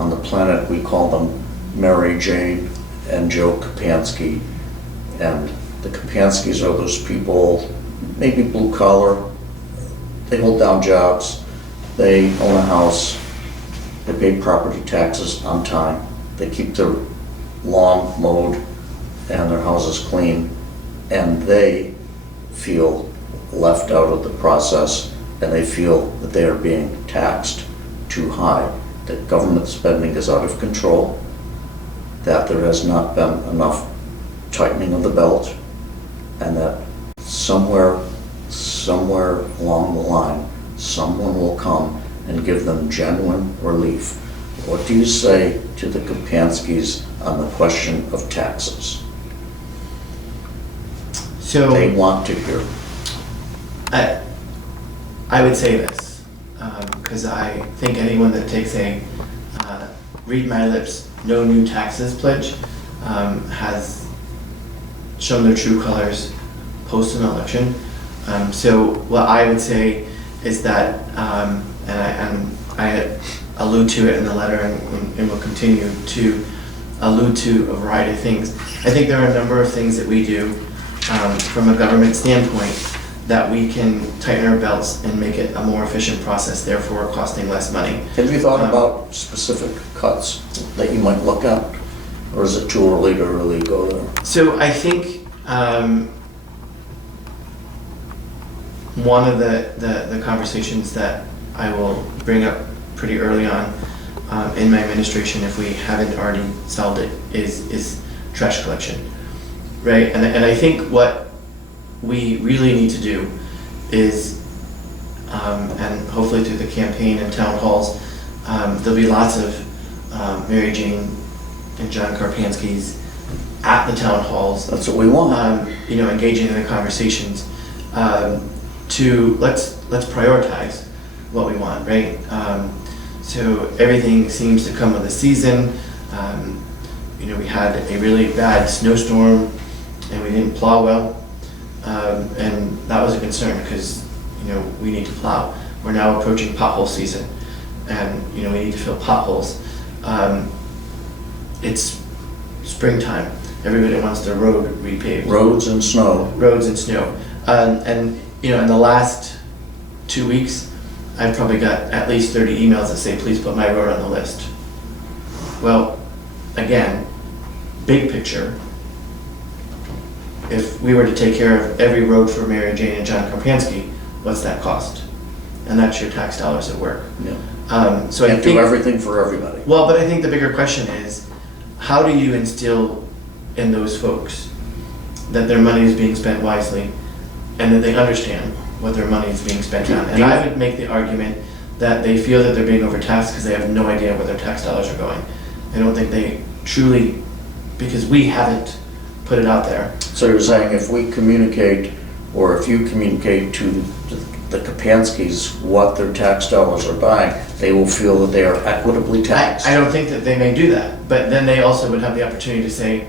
on the planet. We call them Mary Jane and Joe Kapansky. And the Kapanskys are those people, maybe blue collar, they hold down jobs, they own a house, they pay property taxes on time, they keep their lawn mowed and their houses clean, and they feel left out of the process, and they feel that they are being taxed too high, that government spending is out of control, that there has not been enough tightening of the belt, and that somewhere along the line, someone will come and give them genuine relief. What do you say to the Kapanskys on the question of taxes? So. They want to hear. I would say this, because I think anyone that takes a read my lips, no new taxes pledge has shown their true colors post an election. So what I would say is that, and I allude to it in the letter and will continue to allude to a variety of things. I think there are a number of things that we do from a government standpoint that we can tighten our belts and make it a more efficient process, therefore costing less money. Have you thought about specific cuts that you might look at? Or is it too early to really go there? So I think one of the conversations that I will bring up pretty early on in my administration, if we haven't already solved it, is trash collection, right? And I think what we really need to do is, and hopefully through the campaign and town halls, there'll be lots of Mary Jane and John Karpanskys at the town halls. That's what we want. You know, engaging in the conversations to let's prioritize what we want, right? So everything seems to come with a season. You know, we had a really bad snowstorm and we didn't plow well. And that was a concern because, you know, we need to plow. We're now approaching pothole season and, you know, we need to fill potholes. It's springtime. Everybody wants their road repaved. Roads and snow. Roads and snow. And, you know, in the last 2 weeks, I've probably got at least 30 emails that say, please put my road on the list. Well, again, big picture, if we were to take care of every road for Mary Jane and John Karpansky, what's that cost? And that's your tax dollars at work. Yeah. So I Can't think, do everything for everybody. well, but I think the bigger question is, how do you instill in those folks that their money is being spent wisely, and that they understand what their money is being spent on. And I would make the argument that they feel that they're being overtaxed because they have no idea where their tax dollars are going. I don't think they truly, because we haven't put it out there. So you're saying if we communicate, or if you communicate to the Kapanskis what their tax dollars are buying, they will feel that they are equitably taxed? I don't think that they may do that, but then they also would have the opportunity to say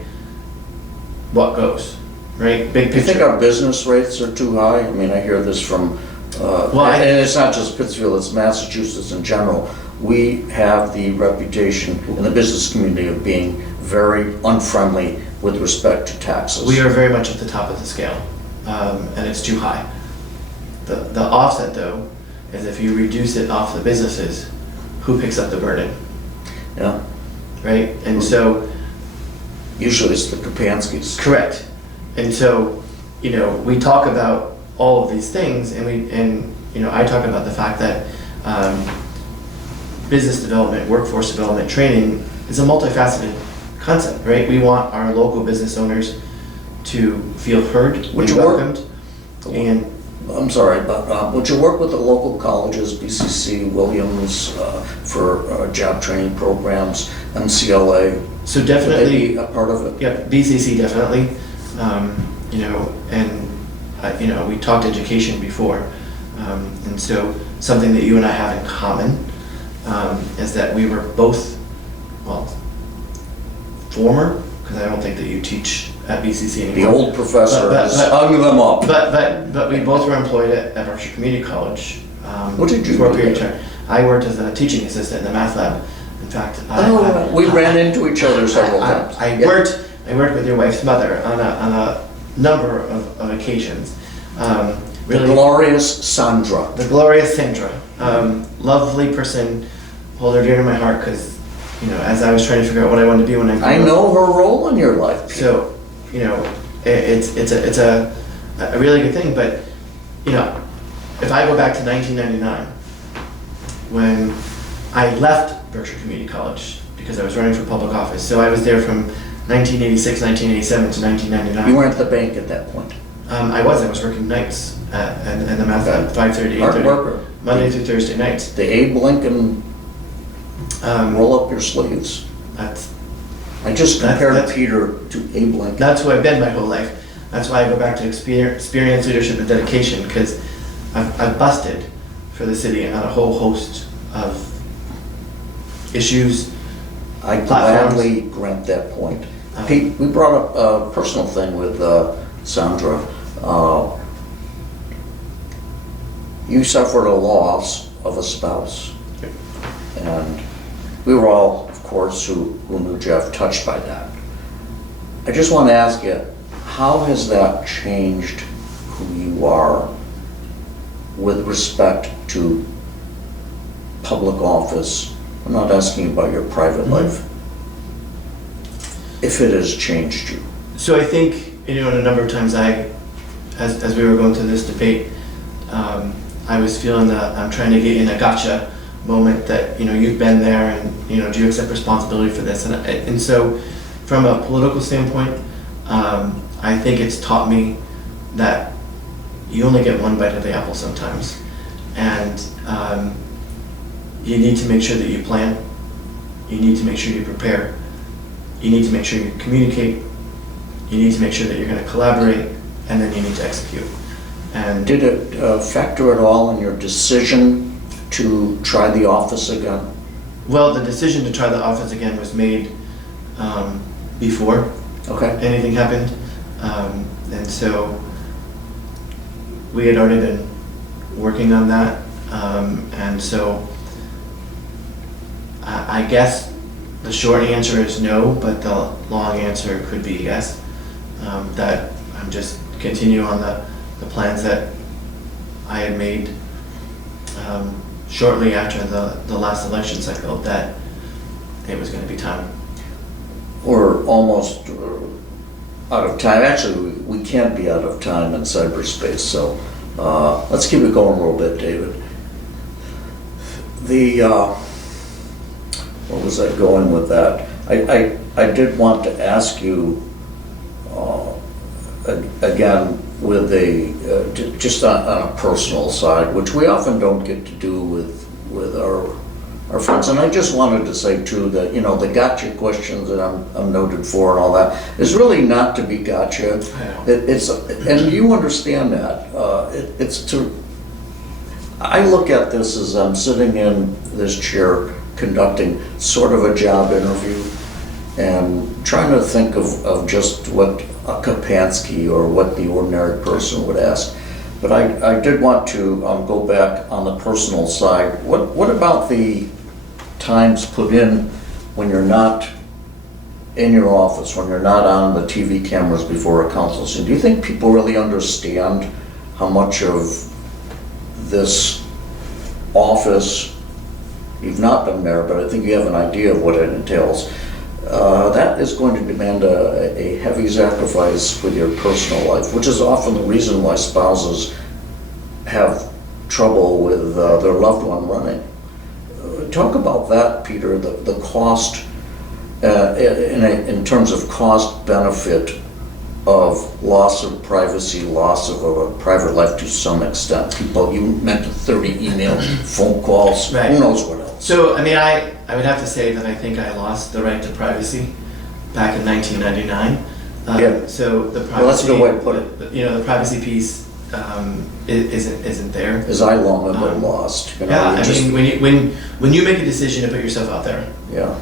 what goes, right? Big Do you think picture. our business rates are too high? I mean, I hear this from, and it's not just Pittsfield, it's Massachusetts in general. We have the reputation in the business community of being very unfriendly with respect to taxes. We are very much at the top of the scale, and it's too high. The offset, though, is if you reduce it off the businesses, who picks up the burden, Yeah, right? And so, usually it's the Kapanskis. correct. And so, we talk about all of these things, and I talk about the fact that business development, workforce development, training is a multifaceted concept, right? We want our local business owners to feel heard and Would you work- welcomed, and I'm sorry, but would you work with the local colleges, BCC, Williams, for job training programs, MCLA? so Would they definitely. be a part of it? Yeah, BCC definitely, we talked education before, and so something that you and I have in common is that we were both, well, former, because I don't think that you teach at BCC anymore. The old professor But- has but- hung them up. But we both were employed at Berkshire Community College. What did you for a do period of there? time. I worked as a teaching assistant in the math lab. In fact, We ran into each other several times. I Yeah. worked with your wife's mother on a number of occasions. The Really, glorious Sandra. the glorious Sandra, lovely person, hold her dear to my heart because, as I was trying to figure out what I wanted to be when I grew I up. know her role in your life. So, it's a really good thing, but, if I go back to 1999, when I left Berkshire Community College because I was running for public office, so I was there from 1986, 1987 to 1999. You weren't at the bank at that point. I was working nights in the math lab, 5:30, Hard 8:30, worker. Monday through Thursday nights. The Abe Lincoln, roll up your sleeves. That's I just That's- compared that's- Peter to Abe Lincoln. That's who I've been my whole life. That's why I go back to experience, leadership, and dedication, because I've busted for the city on a whole host of issues. I platforms. gladly grant that point. Pete, we brought up a personal thing with Sandra. You suffered a loss of a spouse. Yep. And we were all, of course, who knew Jeff, touched by that. I just want to ask you, how has that changed who you are with respect to public office? I'm not asking about your private life. If it has changed you. So I think, a number of times as we were going through this debate, I was feeling that I'm trying to get in a gotcha moment that, you've been there and, do you accept responsibility for this? And so from a political standpoint, I think it's taught me that you only get one bite of the apple sometimes. And you need to make sure that you plan. You need to make sure you prepare. You need to make sure you communicate. You need to make sure that you're going to collaborate, and then you need to execute. And Did it factor at all in your decision to try the office again? well, the decision to try the office again was made before Okay. anything happened, and so we had already been working on that, and so I guess the short answer is no, but the long answer could be yes. That I'm just continue on the plans that I had made shortly after the last election cycle, that it was going to be time. We're almost out of time. Actually, we can't be out of time in cyberspace, so let's keep it going a little bit, David. Where was I going with that? I did want to ask you, again, with just on a personal side, which we often don't get to do with our friends. And I just wanted to say too that, the gotcha questions that I'm noted for and all that is really not to be gotcha. It's and you understand that. I look at this as I'm sitting in this chair conducting sort of a job interview and trying to think of just what a Kapansky or what the ordinary person would ask. But I did want to go back on the personal side. What about the times put in when you're not in your office, when you're not on the TV cameras before a council scene? Do you think people really understand how much of this office, you've not been there, but I think you have an idea of what it entails, that is going to demand a heavy sacrifice with your personal life, which is often the reason why spouses have trouble with their loved one running. Talk about that, Peter, the cost, in terms of cost benefit of loss of privacy, loss of a private life to some extent. People, you mentioned 30 emails, phone calls, right. Who knows what else. So, I would have to say that I think I lost the right to privacy back in 1999. Yeah. So the privacy, well, that's a good way to put it. The privacy piece isn't there. As I long have been lost. Yeah, when you make a decision to put yourself out there, yeah,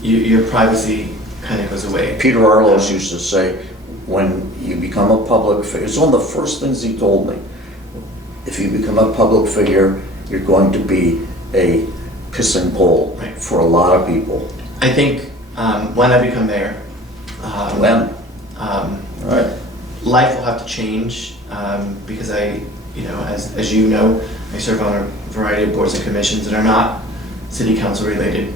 your privacy kind of goes away. Peter Arlos used to say, when you become a public figure, it's one of the first things he told me. If you become a public figure, you're going to be a pissing pole right. for a lot of people. I think when I become mayor, right. life will have to change because as you know, I serve on a variety of boards and commissions that are not city council related,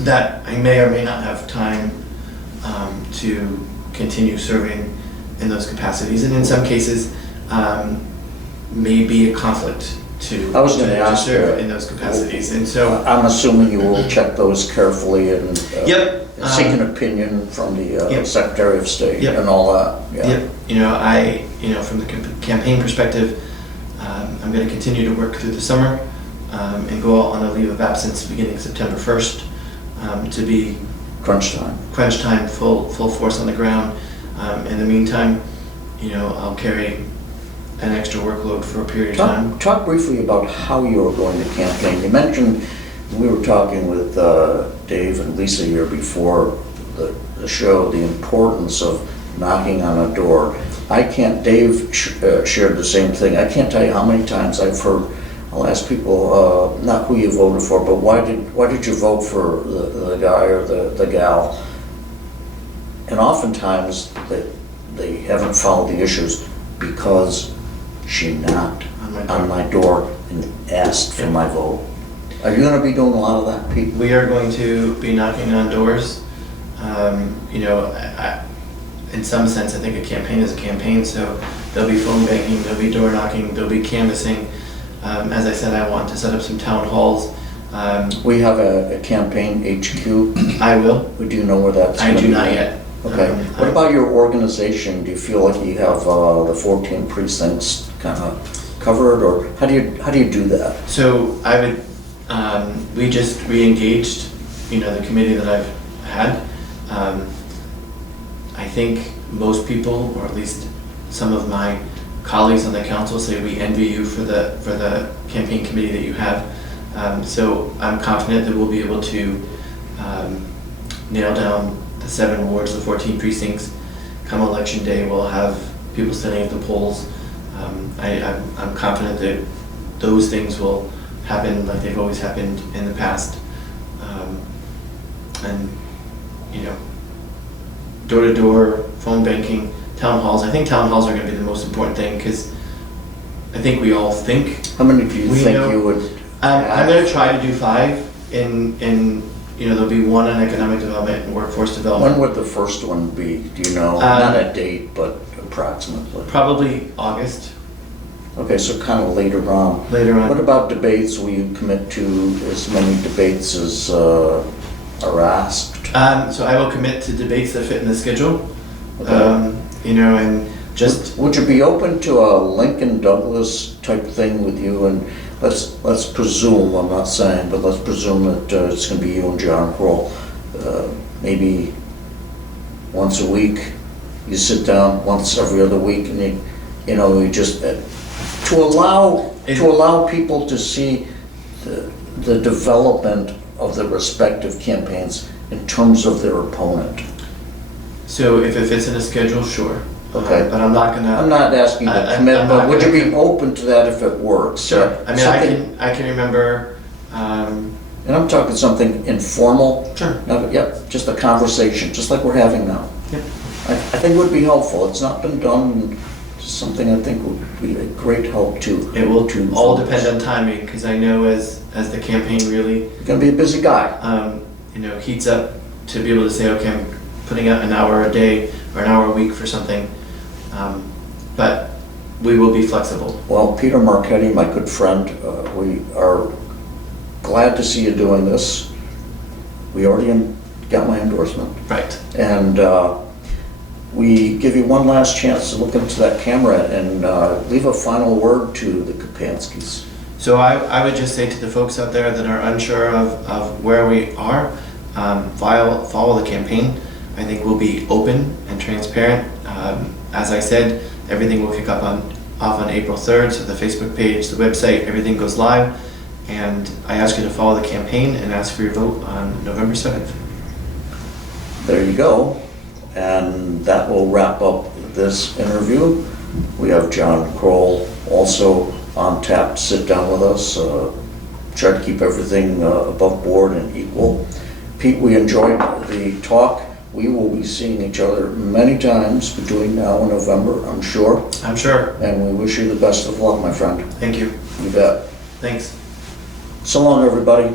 that I may or may not have time to continue serving in those capacities, and in some cases may be a conflict to I was going to ask serve in those capacities, and so I'm assuming you will check those carefully and yep. seek an opinion from the Yep. Secretary of State Yep. and all that. Yeah. Yep. From the campaign perspective, I'm going to continue to work through the summer and go out on a leave of absence beginning September 1st to be Crunch time, full force on the ground. In the meantime, I'll carry an extra workload for a period of time. Talk briefly about how you're going to campaign. You mentioned, we were talking with Dave and Lisa here before the show, the importance of knocking on a door. Dave shared the same thing. I can't tell you how many times I've heard, I'll ask people, not who you voted for, but why did you vote for the guy or the gal? And oftentimes they haven't followed the issues because she knocked on my door and asked for my vote. Are you going to be doing a lot of that, Pete? We are going to be knocking on doors. In some sense, I think a campaign is a campaign, so there'll be phone banking, there'll be door knocking, there'll be canvassing. As I said, I want to set up some town halls. We have a campaign HQ. I will. Do you know where that's going to be? I do not yet. Okay. What about your organization? Do you feel like you have the 14 precincts kind of covered, or how do you do that? So I would. We just re-engaged, the committee that I've had. I think most people, or at least some of my colleagues on the council, say we envy you for the campaign committee that you have. So I'm confident that we'll be able to nail down the 7 wards, the 14 precincts. Come election day, we'll have people standing at the polls. I'm confident that those things will happen like they've always happened in the past. And door-to-door, phone banking, town halls. I think town halls are going to be the most important thing because I think we all think. How many do you think you would? I'm going to try to do 5 in there'll be 1 on economic development and workforce development. When would the first one be? Do you know? Not a date, but approximately. Probably August. Okay, so kind of later on. Later on. What about debates? Will you commit to as many debates as are asked? So I will commit to debates that fit in the schedule. Okay. you know, and just, Would you be open to a Lincoln Douglas type thing with you? And let's presume, I'm not saying, but let's presume that it's going to be you and John Kroll. Maybe once a week, you sit down once every other week, and you just to allow people to see the development of the respective campaigns in terms of their opponent. so if it fits in a schedule, sure. Okay. But I'm not gonna. I'm not asking you to commit, I'm but not would you gonna be open to that if it works? Sure. I mean, Something- I can remember, And I'm talking something informal. sure. Yep, just a conversation, just like we're having now. Yep. I think would be helpful. It's not been done. Just something I think would be a great help to. It will to all voters. depend on timing, because I know as the campaign really, You're gonna be a busy guy. heats up, to be able to say, okay, I'm putting out an hour a day or an hour a week for something. But we will be flexible. Well, Peter Marchetti, my good friend, we are glad to see you doing this. We already got my endorsement. Right. And we give you one last chance to look into that camera and leave a final word to the Kapanskis. So I would just say to the folks out there that are unsure of where we are, follow the campaign. I think we'll be open and transparent. As I said, everything will kick off on April 3rd, so the Facebook page, the website, everything goes live. And I ask you to follow the campaign and ask for your vote on November 7th. There you go. And that will wrap up this interview. We have John Kroll also on tap to sit down with us, try to keep everything above board and equal. Pete, we enjoyed the talk. We will be seeing each other many times between now and November, I'm sure. I'm sure. And we wish you the best of luck, my friend. Thank you. You bet. Thanks. So long, everybody.